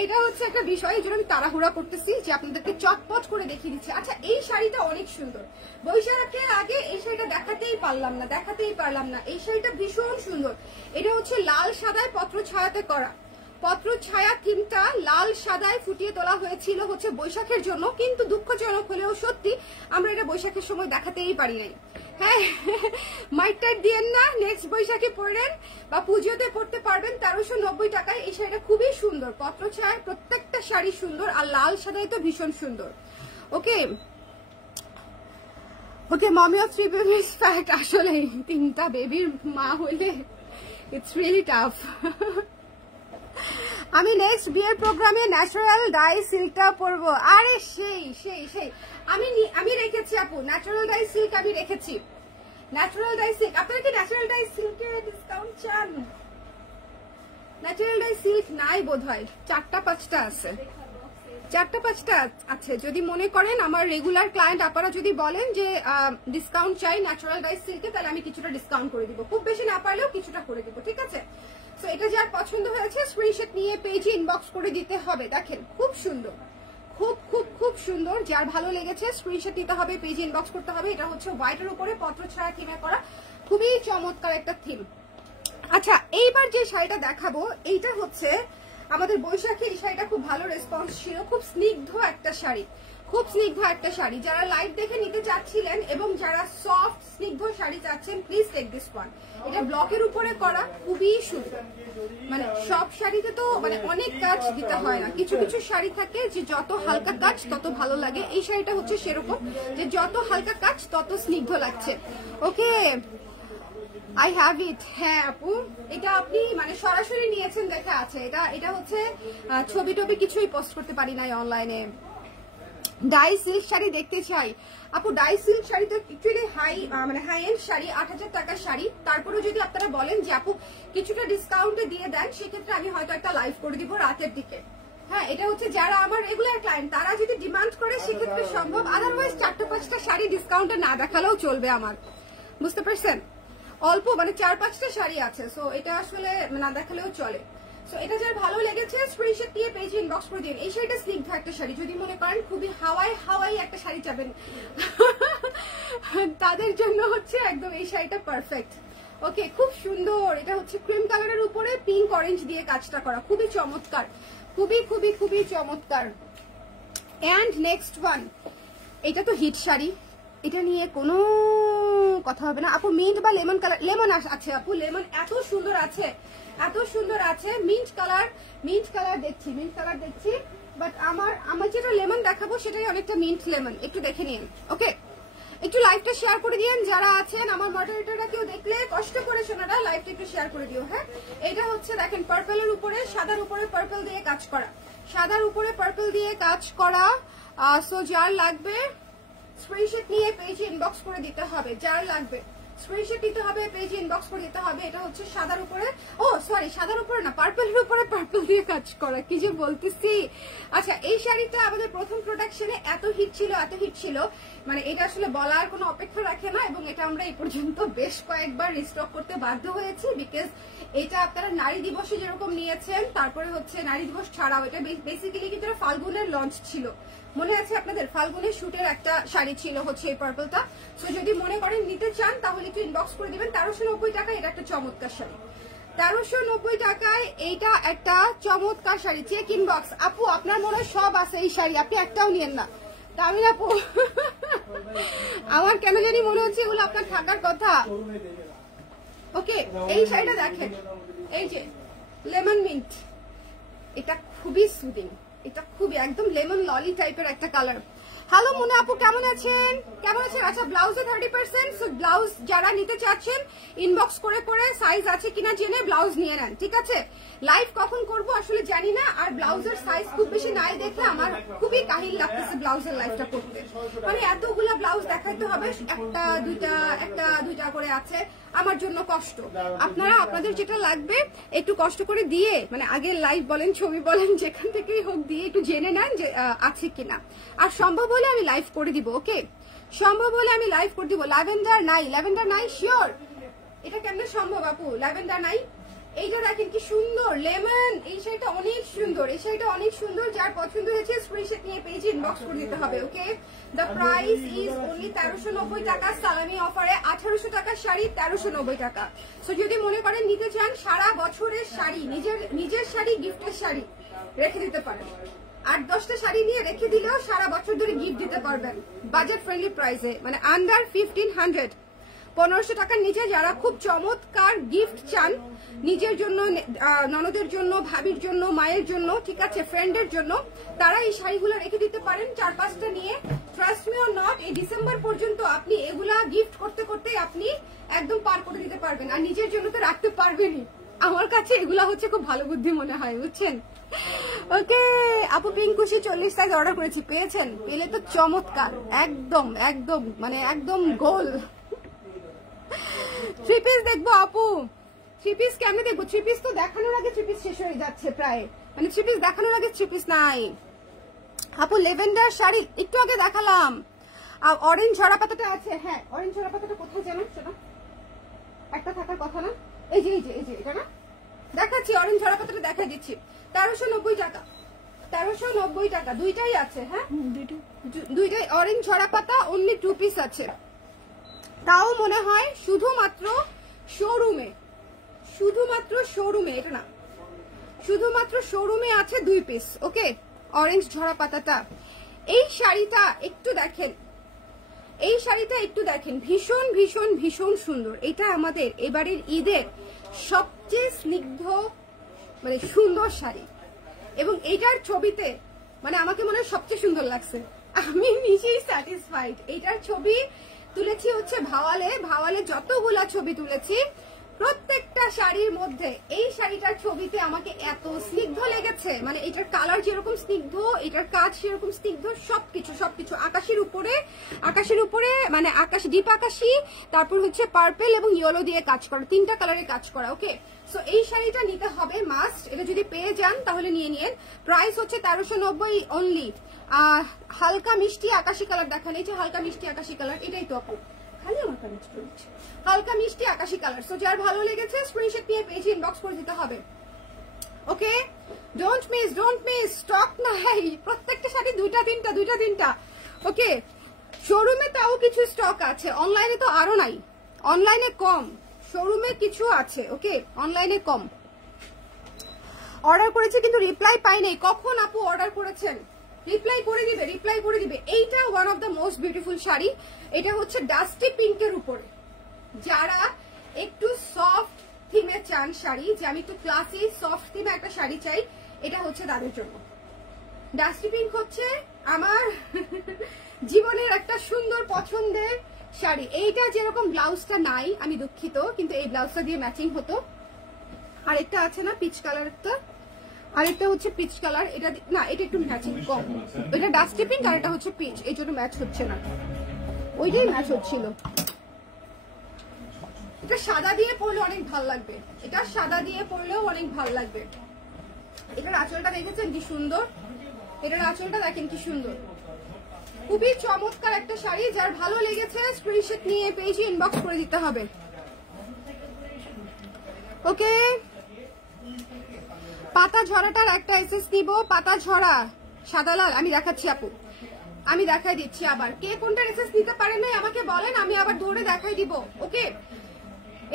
এটা হচ্ছে একটা বিষয়, এই জন্য আমি তাড়াহুড়া করতেছি যে আপনাদেরকে চটপট করে দেখিয়ে দিচ্ছি। আচ্ছা, এই শাড়িটা অনেক সুন্দর, বৈশাখের আগে এই শাড়িটা দেখাতেই পারলাম না। এই শাড়িটা ভীষণ সুন্দর। এটা হচ্ছে লাল সাদায় পত্র ছায়াতে করা, পত্র ছায়া থিমটা লাল সাদায় ফুটিয়ে তোলা হয়েছিল হচ্ছে বৈশাখের জন্য, কিন্তু দুঃখজনক হলেও সত্যি আমরা এটা বৈশাখের সময় দেখাতেই পারি নাই। হ্যাঁ, মাইকটার দিয়েন না, নেক্সট বৈশাখে পড়লেন বা পুজোতে পড়তে পারবেন 1390 টাকায়। এই শাড়িটা খুবই সুন্দর, পত্র ছায়া প্রত্যেকটা শাড়ি সুন্দর, আর লাল সাদায় তো ভীষণ সুন্দর। ওকে ওকে, মমি অফ 3 বেবিজ ফ্যাক্ট, আসলে 3টা বেবির মা হইলে ইটস রিয়েলি টাফ। আমি নেক্সট বিয়ের প্রোগ্রামে ন্যাচারাল ডাই সিল্কটা পরবো। আরে সেই সেই সেই আমি রেখেছি আপু, ন্যাচারাল ডাই সিল্ক আমি রেখেছি। ন্যাচারাল ডাই সিল্ক, আপনারা কি ন্যাচারাল ডাই সিল্কের ডিসকাউন্ট চান? ন্যাচারাল ডাই সিল্ক নাই বোধহয়, 4টা-5টা আছে, 4টা-5টা আছে। যদি মনে করেন আমার রেগুলার ক্লায়েন্ট আপনারা যদি বলেন যে ডিসকাউন্ট চাই ন্যাচারাল ডাই সিল্কে, তাহলে আমি কিছুটা ডিসকাউন্ট করে দিব, খুব বেশি না পারলেও কিছুটা করে দিব, ঠিক আছে? তো এটা যার পছন্দ হয়েছে স্ক্রিনশট নিয়ে পেজে ইনবক্স করে দিতে হবে। দেখেন খুব সুন্দর, খুব খুব খুব সুন্দর। যার ভালো লেগেছে স্ক্রিনশট নিতে হবে, পেজে ইনবক্স করতে হবে। এটা হচ্ছে হোয়াইটের উপরে পত্র ছাড়া থিমে করা, খুবই চমৎকার একটা থিম। আচ্ছা, এইবার যে শাড়িটা দেখাবো এইটা হচ্ছে আমাদের বৈশাখী। এই শাড়িটা খুব ভালো রেসপন্স ছিল, খুব স্নিগ্ধ একটা শাড়ি, খুব স্নিগ্ধ একটা শাড়ি। যারা লাইভ দেখে নিতে চাচ্ছিলেন এবং যারা সফট স্নিগ্ধ শাড়ি চাচ্ছেন, প্লিজ টেক দিস ওয়ান। এটা ব্লকের উপরে করা, খুবই সুন্দর। মানে সব শাড়িতে তো মানে অনেক কাজ দিতে হয় না, কিছু কিছু শাড়ি থাকে যে যত হালকা কাজ তত ভালো লাগে। এই শাড়িটা হচ্ছে সেরকম যে যত হালকা কাজ তত স্নিগ্ধ লাগছে। ওকে, আই হ্যাভ ইট। হ্যাঁ আপু, এটা আপনি মানে সরাসরি নিয়েছেন দেখা আছে। এটা হচ্ছে ছবি টবি কিছুই পোস্ট করতে পারি নাই অনলাইনে। ডাই সিল্ক শাড়ি দেখতে চাই আপু। ডাই সিল্ক শাড়ি তো অ্যাকচুয়ালি হাই এন্ড শাড়ি, 8,000 টাকার শাড়ি। তারপরে যদি আপনারা বলেন যে আপু কিছুটা ডিসকাউন্টে দিয়ে দেন, সেক্ষেত্রে আমি হয়তো একটা লাইভ করে দিব রাতের দিকে। হ্যাঁ, এটা হচ্ছে যারা আমার রেগুলার ক্লায়েন্ট তারা যদি ডিমান্ড করে সেক্ষেত্রে সম্ভব। আদারওয়াইজ 4টা-5টা শাড়ি ডিসকাউন্টে না দেখালেও চলবে আমার, বুঝতে পারছেন? অল্প মানে 4-5টা শাড়ি আছে, সো এটা আসলে না দেখালেও চলে। সো এটা যার ভালো লেগেছে স্ক্রিনশট দিয়ে পেজে ইনবক্স করে দিন। এই শাড়িটা স্নিগ্ধ একটা শাড়ি, যদি মনে করেন খুবই হাওয়াই একটা শাড়ি চাবেন তাদের জন্য হচ্ছে একদম এই শাড়িটা পারফেক্ট। ওকে, খুব সুন্দর। এটা হচ্ছে ক্রিম কালারের উপরে পিঙ্ক অরেঞ্জ দিয়ে কাজটা করা, খুবই চমৎকার, খুবই খুবই খুবই চমৎকার। এন্ড নেক্সট ওয়ান, এটা তো হিট শাড়ি, এটা নিয়ে কোনো কথা হবে না আপু। মিন্ট বা লেমন কালার, লেমন আছে আপু, লেমন এত সুন্দর আছে, এত সুন্দর আছে। মিন্ট কালার দেখছি, বাট আমার যেটা লেমন দেখাবো সেটাই অনেকটা মিন্ট লেমন, একটু দেখে নিন। ওকে, একটু লাইভটা শেয়ার করে দিন যারা আছেন। আমার মডারেটররা কেউ দেখলে কষ্ট করে শোনারা লাইভটা একটু শেয়ার করে দিও। হ্যাঁ, এটা হচ্ছে দেখেন পার্পলের উপরে সাদার উপরে পার্পল দিয়ে কাজ করা, সাদার উপরে পার্পল দিয়ে কাজ করা। সো যার লাগবে স্ক্রিনশট নিয়ে পেজে ইনবক্স করে দিতে হবে, যার লাগবে স্ক্রিনশট দিতে হবে, পেজে ইনবক্স করে দিতে হবে। এটা হচ্ছে সাদার উপরে, সাদার উপরে না, পার্পলের উপরে পার্পল দিয়ে কাজ করা, কি যে বলতেছি। আচ্ছা, এই শাড়িটা আমাদের প্রথম প্রোডাকশনে এত হিট ছিল, মানে এটা আসলে বলার কোনো অপেক্ষা রাখে না। এবং এটা আমরা এই পর্যন্ত বেশ কয়েকবার রিস্টক করতে বাধ্য হয়েছি, বিকজ এটা আপনারা নারী দিবসে যেরকম নিয়েছেন, তারপরে হচ্ছে নারী দিবস ছাড়াও এটা বেসিক্যালি কিন্তু ফাল্গুনের লঞ্চ ছিল, মনে আছে আপনাদের? ফাল্গুনের শুটের একটা শাড়ি ছিল হচ্ছে এই পার্পলটা। সো যদি মনে করেন নিতে চান তাহলে একটু ইনবক্স করে দিবেন। 1390 টাকা, এটা একটা চমৎকার শাড়ি, 1390 টাকায় এইটা একটা চমৎকার শাড়ি। চেক ইনবক্স আপু, আপনার মনে হয় সব আছে এই শাড়ি, আপনি একটাও নিয়েন না। তামিল আপু আমার কেন জানি মনে হচ্ছে এগুলো আপনার থাকার কথা। ওকে, এই শাড়িটা দেখেন, এই যে লেমন মিন্ট, এটা খুবই সুদিং, এটা খুবই একদম লেমন ললি টাইপের একটা কালার। হ্যালো মুনা আপু, কেমন আছেন? আচ্ছা, ব্লাউজে 30%। সো ব্লাউজ যারা নিতে চাচ্ছেন ইনবক্স করে সাইজ আছে কিনা জেনে ব্লাউজ নিয়ে নেন, ঠিক আছে? লাইভ কখন করব আসলে জানি না, আর ব্লাউজের সাইজ খুব বেশি নাই দেখে আমার খুবই কাহিল লাগতেছে ব্লাউজের লাইভটা করতে। মানে এতগুলা ব্লাউজ দেখাইতে হবে, একটা দুইটা করে আছে, আমার জন্য কষ্ট। আপনারা আপনাদের যেটা লাগবে একটু কষ্ট করে দিয়ে, মানে আগে লাইভ বলেন ছবি বলেন যেখান থেকেই হোক দিয়ে একটু জেনে নেন যে আছে কিনা। আর সম্ভব হলে আমি লাইভ করে দিব। ওকে, সম্ভব হলে আমি লাইভ করে দিব। ল্যাভেন্ডার নাই শিওর? এটা কেমনে সম্ভব আপু? ল্যাভেন্ডার নাই? এইটা দেখেন কি সুন্দর লেমন, এই শাড়িটা অনেক সুন্দর, এই শাড়িটা অনেক সুন্দর। যার পছন্দ হয়েছে স্ক্রিনশট নিয়ে পেজে ইনবক্স করে দিতে হবে। ওকে, দ্য প্রাইস ইজ অনলি 1390 টাকা। সালামি অফারে 1800 টাকার শাড়ি 1390 টাকা। সো যদি মনে করেন নিতে চান সারা বছরের শাড়ি, নিজের শাড়ি, গিফটের শাড়ি রেখে দিতে পারেন। 8-10টা শাড়ি নিয়ে রেখে দিলেও সারা বছর ধরে গিফট দিতে পারবেন বাজেট ফ্রেন্ডলি প্রাইসে, মানে আন্ডার 1500, 1500 টাকার নিচে। যারা খুব চমৎকার গিফট চান নিজের জন্য, ননদের জন্য, ভাবির জন্য, মায়ের জন্য, ঠিক আছে, ফ্রেন্ডের জন্য, তারা এই শাড়িগুলো রেখে দিতে পারেন 4-5টা নিয়ে। ট্রাস্ট মি অর নট, এই ডিসেম্বর পর্যন্ত আপনি এগুলা গিফট করতে করতে আপনি একদম পার করে দিতে পারবেন, আর নিজের জন্য তো রাখতে পারবেনই। আমার কাছে এগুলা হচ্ছে খুব ভালো বুদ্ধি মনে হয়, বুঝছেন? ওকে আপু পিঙ্ক খুশি 40 সাইজ অর্ডার করেছি, পেয়েছেন? পেলে তো চমৎকার, একদম একদম মানে একদম গোল। 3 পিস দেখবো আপু, 3 পিস কেমনে দেখবো? 3 পিস তো দেখানোর আগে 3 পিস শেষ হয়ে যাচ্ছে প্রায়, মানে 3 পিস দেখানোর আগে 3 পিস নাই আপু। লেভেন্ডার শাড়ি একটু আগে দেখালাম, আর অরেঞ্জ ঝরা পাতাটা আছে। হ্যাঁ অরেঞ্জ ঝরা পাতাটা কোথায় জানো? সেটা একটা থাকার কথা না? এই যে এটা না, দেখাচ্ছি অরেঞ্জ ঝরা পাতাটা দেখাই দিচ্ছি। 1390 টাকা, 1390 টাকা, দুইটাই আছে। হ্যাঁ দুইটাই অরেঞ্জ ঝরা পাতা, অনলি 2 পিস আছে। তাও মনে হয় শুধুমাত্র শোরুমে, শুধুমাত্র শোরুমে, এটা না, শুধুমাত্র শোরুমে আছে 2 পিস। ওকে অরেঞ্জ ঝরা পাতাটা। এই শাড়িটা একটু দেখেন, এই শাড়িটা একটু দেখেন, ভীষণ ভীষণ ভীষণ সুন্দর। এটা আমাদের এবারের ঈদের সবচেয়ে স্নিগ্ধ মানে সুন্দর শাড়ি, এবং এইটার ছবিতে মানে আমাকে মনে হয় সবচেয়ে সুন্দর লাগছে। আমি নিজেই স্যাটিসফাইড। এইটার ছবি তুলেছি হচ্ছে ভাওয়ালে, ভাওয়ালে যতগুলা ছবি তুলেছি প্রত্যেকটা শাড়ির মধ্যে এই শাড়িটার ছবিতে আমাকে এত স্নিগ্ধ লেগেছে, মানে এটার কালার যেরকম স্নিগ্ধ, এটার কাজ সেরকম স্নিগ্ধ, সবকিছু সবকিছু আকাশের উপরে মানে আকাশ, ডিপ আকাশি, তারপর হচ্ছে পার্পল এবং ইয়েলো দিয়ে কাজ করা, 3টা কালারে কাজ করা। ওকে সো এই শাড়িটা নিতে হবে মাস্ট, এটা যদি পেয়ে যান তাহলে নিয়ে নিন। প্রাইস হচ্ছে 1390 অনলি। হালকা মিষ্টি আকাশি কালার দেখান, এই যে হালকা মিষ্টি আকাশি কালার, এটাই তো আপু, খালি আমার কানেক্ট করছে হালকা মিষ্টি আকাশি কালার। সো যার ভালো লেগেছে স্ক্রিনশট নিয়ে পেজে ইনবক্স করে দিতে হবে। ওকে ডোন্ট মিস, স্টক নাই, প্রত্যেকটা শাড়ি 2টা 3টা। ওকে শোরুমে তাও কিছু স্টক আছে, অনলাইনে তো আরো নাই, অনলাইনে কম, শোরুমে কিছু আছে। ওকে অনলাইনে কম। অর্ডার করেছি কিন্তু রিপ্লাই পাই নাই। কখন আপু অর্ডার করেছেন? রিপ্লাই করে দিবে। এইটা one of the most beautiful sari. এটা হচ্ছে ডাস্টি পিঙ্কের উপরে, যারা একটু সফট থিমে চান শাড়ি, যে আমি একটু ক্লাসি সফট থিমে একটা শাড়ি চাই, এটা হচ্ছে তাদের জন্য। ডাস্টি পিঙ্ক হচ্ছে আমার জীবনের একটা সুন্দর পছন্দের শাড়ি। এইটা যেরকম ব্লাউজটা নাই, আমি দুঃখিত, কিন্তু এই ব্লাউজটা দিয়ে ম্যাচিং হতো। আরেকটা আছে না পিচ কালারটা, আরেকটা হচ্ছে পিচ কালার, এটা না, এটা একটু ম্যাচিং কম, এটা ডাস্টি পিঙ্ক আর এটা হচ্ছে পিচ, এই জন্য ম্যাচ হচ্ছে না, ওইটাই ম্যাচ হচ্ছিল। এটা সাদা দিয়ে পরলে অনেক ভালো লাগবে, এটা সাদা দিয়ে পরলেও অনেক ভালো লাগবে। এটার আঁচলটা দেখেছেন কি সুন্দর, এটার আঁচলটা দেখেন কি সুন্দর, খুবই চমৎকার একটা শাড়ি। যার ভালো লেগেছে স্ক্রিনশট নিয়ে পেজে ইনবক্স করে দিতে হবে। ওকে পাতা ঝরাটার একটা এসএস নিব, পাতা ঝরা সাদা লাল, আমি দেখাচ্ছি আপু, আমি দেখাই দিচ্ছি। আবার কে কোনটা এসএস নিতে পারেন নাই আমাকে বলেন, আমি আবার ধরে দেখাই দিব। ওকে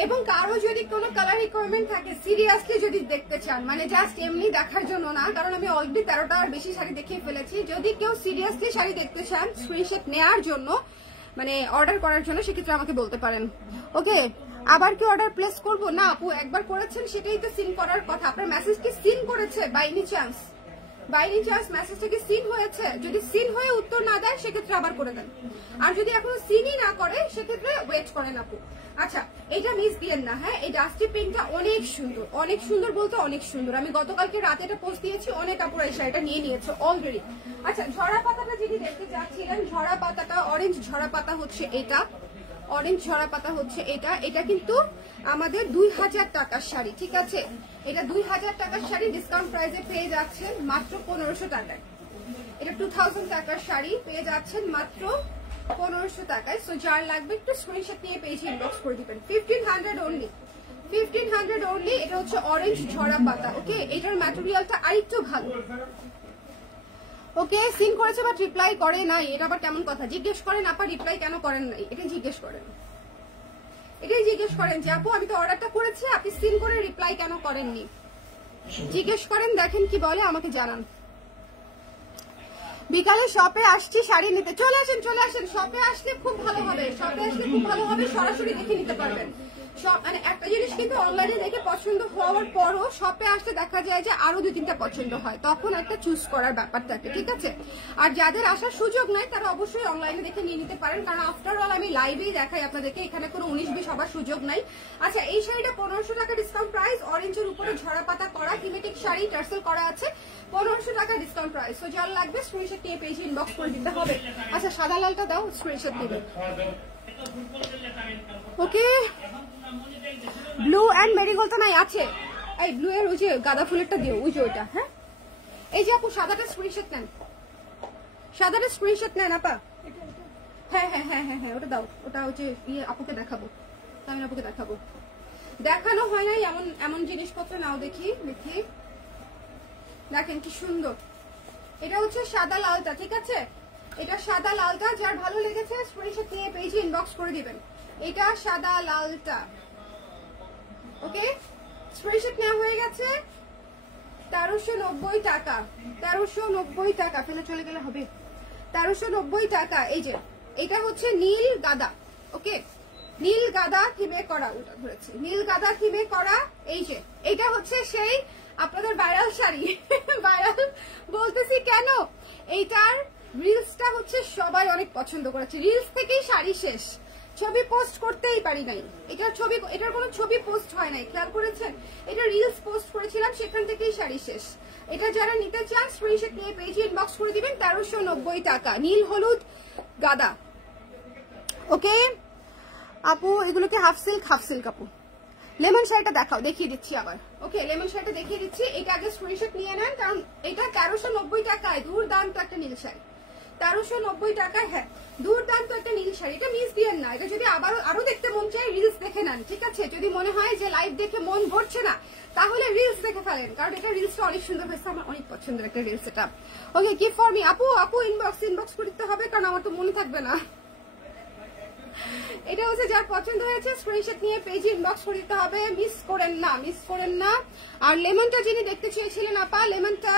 এবং কারো যদি কোনো কালার রিকোয়ারমেন্ট থাকে, সিরিয়াসলি যদি দেখতে চান, মানে জাস্ট এমনি দেখার জন্য না, কারণ আমি অলরেডি 13টার বেশি শাড়ি দেখিয়ে ফেলেছি। যদি কেউ সিরিয়াসলি শাড়ি দেখতে চান স্ক্রিনশট নেওয়ার জন্য, মানে অর্ডার করার জন্য, সেক্ষেত্রে আমাকে বলতে পারেন। ওকে আবার কি অর্ডার প্লেস করবো? না আপু, একবার করেছেন সেটাই তো সিন করার কথা। আপনার মেসেজ কি সিন করেছে বাই এনি চান্স? মেসেজটা কি সিন হয়েছে? যদি সিন হয়ে উত্তর না দেয় সেক্ষেত্রে আবার করে দেন, আর যদি এখনো সিনই না করে সেক্ষেত্রে ওয়েট করেন আপু। আচ্ছা এটা মিস দিয়েন না। হ্যাঁ এই ডাস্টি পিঙ্কটা অনেক সুন্দর, অনেক সুন্দর বলতে অনেক সুন্দর। আমি গতকালকে রাতে এটা পোস্ট দিয়েছি, অনেক আপুরা এই শাড়িটা নিয়ে নিয়েছে অলরেডি। আচ্ছা ঝরা পাতাটা যিনি দেখতে চাচ্ছিলেন, ঝরা পাতাটা অরেঞ্জ ঝরা পাতা হচ্ছে এটা, অরেঞ্জ ঝরা পাতা হচ্ছে এটা। এটা কিন্তু আমাদের 2000 টাকার শাড়ি, ঠিক আছে? এটা 2000 টাকার শাড়ি, ডিসকাউন্ট প্রাইসে পেয়ে যাচ্ছেন মাত্র 1500 টাকায়। এটা 2000 টাকার শাড়ি পেয়ে যাচ্ছেন মাত্র 1500 টাকায়। সো যার লাগবে একটু স্ক্রিনশট নিয়ে পেজে ইনবক্স করে দিবেন। 1500 অনলি, 1500 অনলি। এটা হচ্ছে অরেঞ্জ ঝরা পাতা। ওকে এটার ম্যাটেরিয়ালটা আরেকটু ভালো। ওকে সিন করেছে বাট রিপ্লাই করে নাই, এটা আবার কেমন কথা? জিজ্ঞেস করেন আপা রিপ্লাই কেন করেন নাই, এটাই জিজ্ঞেস করেন, এটাই জিজ্ঞেস করেন যে আপু আমি তো অর্ডারটা করেছি, আপনি সিন করে রিপ্লাই কেন করেননি, জিজ্ঞেস করেন। দেখেন কি বলে, আমাকে জানান। বিকালে শপে আসছি শাড়ি নিতে, চলে আসেন শপে আসলে খুব ভালো হবে, শপে আসলে খুব ভালো হবে, সরাসরি দেখে নিতে পারবেন, মানে একটা জিনিস কিন্তু অনলাইনে দেখে পছন্দ হওয়ার পরও শপে আসতে দেখা যায় যে আরো 2-3টা পছন্দ হয়, তখন একটা চুজ করার ব্যাপার থাকে, ঠিক আছে। আর যাদের আসার সুযোগ নাই তারা অবশ্যই অনলাইনে দেখে নিয়ে নিতে পারেন, কারণ আফটার অল আমি লাইভেই দেখাই আপনাদেরকে, এখানে কোনো 19-20 হবার সুযোগ নাই। আচ্ছা, এই শাড়িটা 1500 টাকা ডিসকাউন্ট প্রাইস, অরেঞ্জের উপরে ঝরা পাতা করা হিমেটিক শাড়ি, টার্সেল করা আছে, 1500 টাকা ডিসকাউন্ট প্রাইস। তো যার লাগবে স্ক্রিনশট নিয়ে পেজে ইনবক্স করে দিতে হবে। আচ্ছা, সাদা লালটা দাও, স্ক্রিনশট দিবে। ওকে, ব্লু এন্ড মেরিগোল্ডটা নাই আছে, এই ব্লু এর ওই যে গাঁদা ফুলেরটা দিও, ওই যে ওইটা। হ্যাঁ, এই যে আপু সাদাটা স্ক্রিনশট নেন, সাদাটা স্ক্রিনশট নেন আপা। হ্যাঁ হ্যাঁ হ্যাঁ হ্যাঁ হ্যাঁ, ওটা দাও, ওটা হচ্ছে ইয়ে আপুকে দেখাবো, আমি আপুকে দেখাবো। দেখানো হয় নাই এমন এমন জিনিসপত্র নাও, দেখি দেখি, দেখেন কি সুন্দর। এটা হচ্ছে সাদা লালটা, ঠিক আছে, এটা সাদা লালটা। যার ভালো লেগেছে স্ক্রিনশট নিয়ে পেজে ইনবক্স করে দিবেন। এটা সাদা লালটা, ওকে, স্ক্রিনশট নেওয়া হয়ে গেছে। 1390 টাকা, 1390 টাকা, ফেলে চলে গেলে হবে, 1390 টাকা। এই যে এটা হচ্ছে নীল গাদা, ওকে, নীল গাদা থিমে করা, ওটা ধরেছে নীল গাদা থিমে করা। এই যে এটা হচ্ছে সেই আপনাদের ভাইরাল শাড়ি, ভাইরাল বলতেছি কেন, এইটার রিলসটা হচ্ছে সবাই অনেক পছন্দ করেছে, রিলস থেকেই শাড়ি শেষ, ছবি পোস্ট করতেই পারি নাই। এটার ছবি, এটার কোনো ছবি পোস্ট হয় নাই, খেয়াল করেছেন, এটা রিলস পোস্ট করেছিলাম, সেখান থেকেই শাড়ি শেষ। এটা যারা নিতে চান স্ক্রিনশট নিয়ে পেজে ইনবক্স করে দিবেন। 1390 টাকা, নীল হলুদ গাদা, ওকে আপু। এগুলোকে হাফ সিল্ক, হাফ সিল্ক আপু। লেমন শাড়িটা দেখাও, দেখিয়ে দিচ্ছি আবার, ওকে, লেমন শাড়িটা দেখিয়ে দিচ্ছি। এটা আগে স্ক্রিনশট নিয়ে নেন, কারণ এটা 1390 টাকায় দুর্দান্ত একটা নীল শাড়ি, 1390 টাকায়। হ্যাঁ, দুর্দান্ত একটা নীল শাড়ি, এটা মিস দিয়েন না। এটা যদি আরো দেখতে মন চায় রিলস দেখে নেন, ঠিক আছে। যদি মনে হয় যে লাইভ দেখে মন ভরছে না, তাহলে রিলস দেখে ফেলেন, কারণ এটা রিলসটা অনেক সুন্দর হয়েছে, আমার অনেক পছন্দের একটা রিলস এটা। ওকে, কি ফর মি আপু, আপু ইনবক্স করতে হবে, কারণ আমার তো মনে থাকবে না। এটা হচ্ছে যার পছন্দ হয়েছে স্ক্রিনশট নিয়ে পেজে ইনবক্স করে দিতে হবে, মিস করেন না, মিস করেন না। আর লেমনটা যিনি দেখতে চেয়েছিলেন আপা, লেমনটা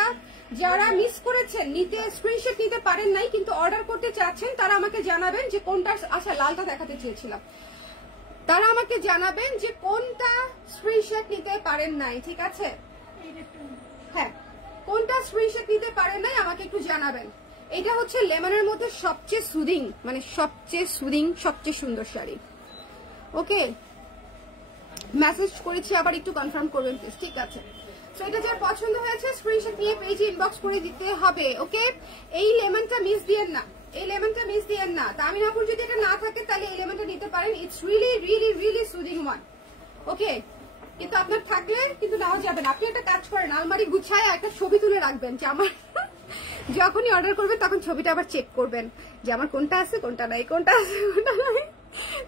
যারা মিস করেছেন, নিতে স্ক্রিনশট নিতে পারেন নাই কিন্তু অর্ডার করতে চাচ্ছেন, তারা আমাকে জানাবেন যে কোনটা। আচ্ছা, লালটা দেখাতে চেয়েছিলাম, তারা আমাকে জানাবেন যে কোনটা স্ক্রিনশট নিতে পারেন নাই, ঠিক আছে। হ্যাঁ, কোনটা স্ক্রিনশট নিতে পারেন নাই আমাকে একটু জানাবেন। এটা হচ্ছে লেমনের মধ্যে সবচেয়ে সুদিং, মানে সবচেয়ে সুদিং, সবচেয়ে সুন্দর শাড়ি, ওকে। মেসেজ করেছি, আবার একটু কনফার্ম করবেন প্লিজ, ঠিক আছে। তো এটা যার পছন্দ হয়েছে স্ক্রিনশট নিয়ে পেজে ইনবক্স করে দিতে হবে, ওকে। এই লেমনটা মিস দিয়েন না, এই লেমনটা মিস দিয়েন না। তামিনাপুর যদি এটা না থাকে তাহলে এই লেমনটা নিতে পারেন, it's really really really soothing one, okay. কিন্তু আপনার থাকলে কিন্তু নেওয়া যাবে না। আপনি একটা কাজ করেন, আলমারি গুছায় একটা ছবি তুলে রাখবেন, যে আমার যখনই অর্ডার করবেন তখন ছবিটা আবার চেক করবেন যে আমার কোনটা আছে কোনটা নাই, কোনটা আছে কোনটা নাই,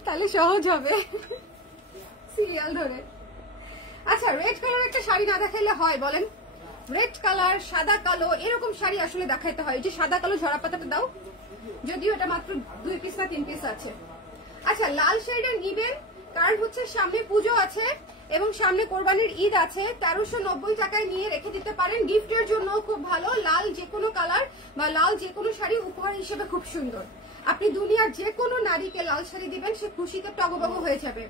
তাহলে সহজ হবে সিরিয়াল ধরে। আচ্ছা, রেড কালার একটা শাড়ি না দেখাইলে হয় বলেন? রেড কালার, সাদা কালো, এরকম শাড়ি আসলে দেখাইতে হয়। যে সাদা কালো ঝরা পাতাটা দাও, যদিও এটা মাত্র 2 পিস না 3 পিস আছে। আচ্ছা, লাল শাড়িটা নিবেন, কারণ হচ্ছে সামনে পুজো আছে এবং সামনে কোরবানির ঈদ আছে। 1390 টাকায় নিয়ে রেখে দিতে পারেন, গিফটের জন্য খুব ভালো। লাল যে কোনো কালার বা লাল যে কোনো শাড়ি উপহার হিসেবে খুব সুন্দর। আপনি দুনিয়ার যে কোনো নারীকে লাল শাড়ি দিবেন, সে খুশিতে টগবগ হয়ে যাবে।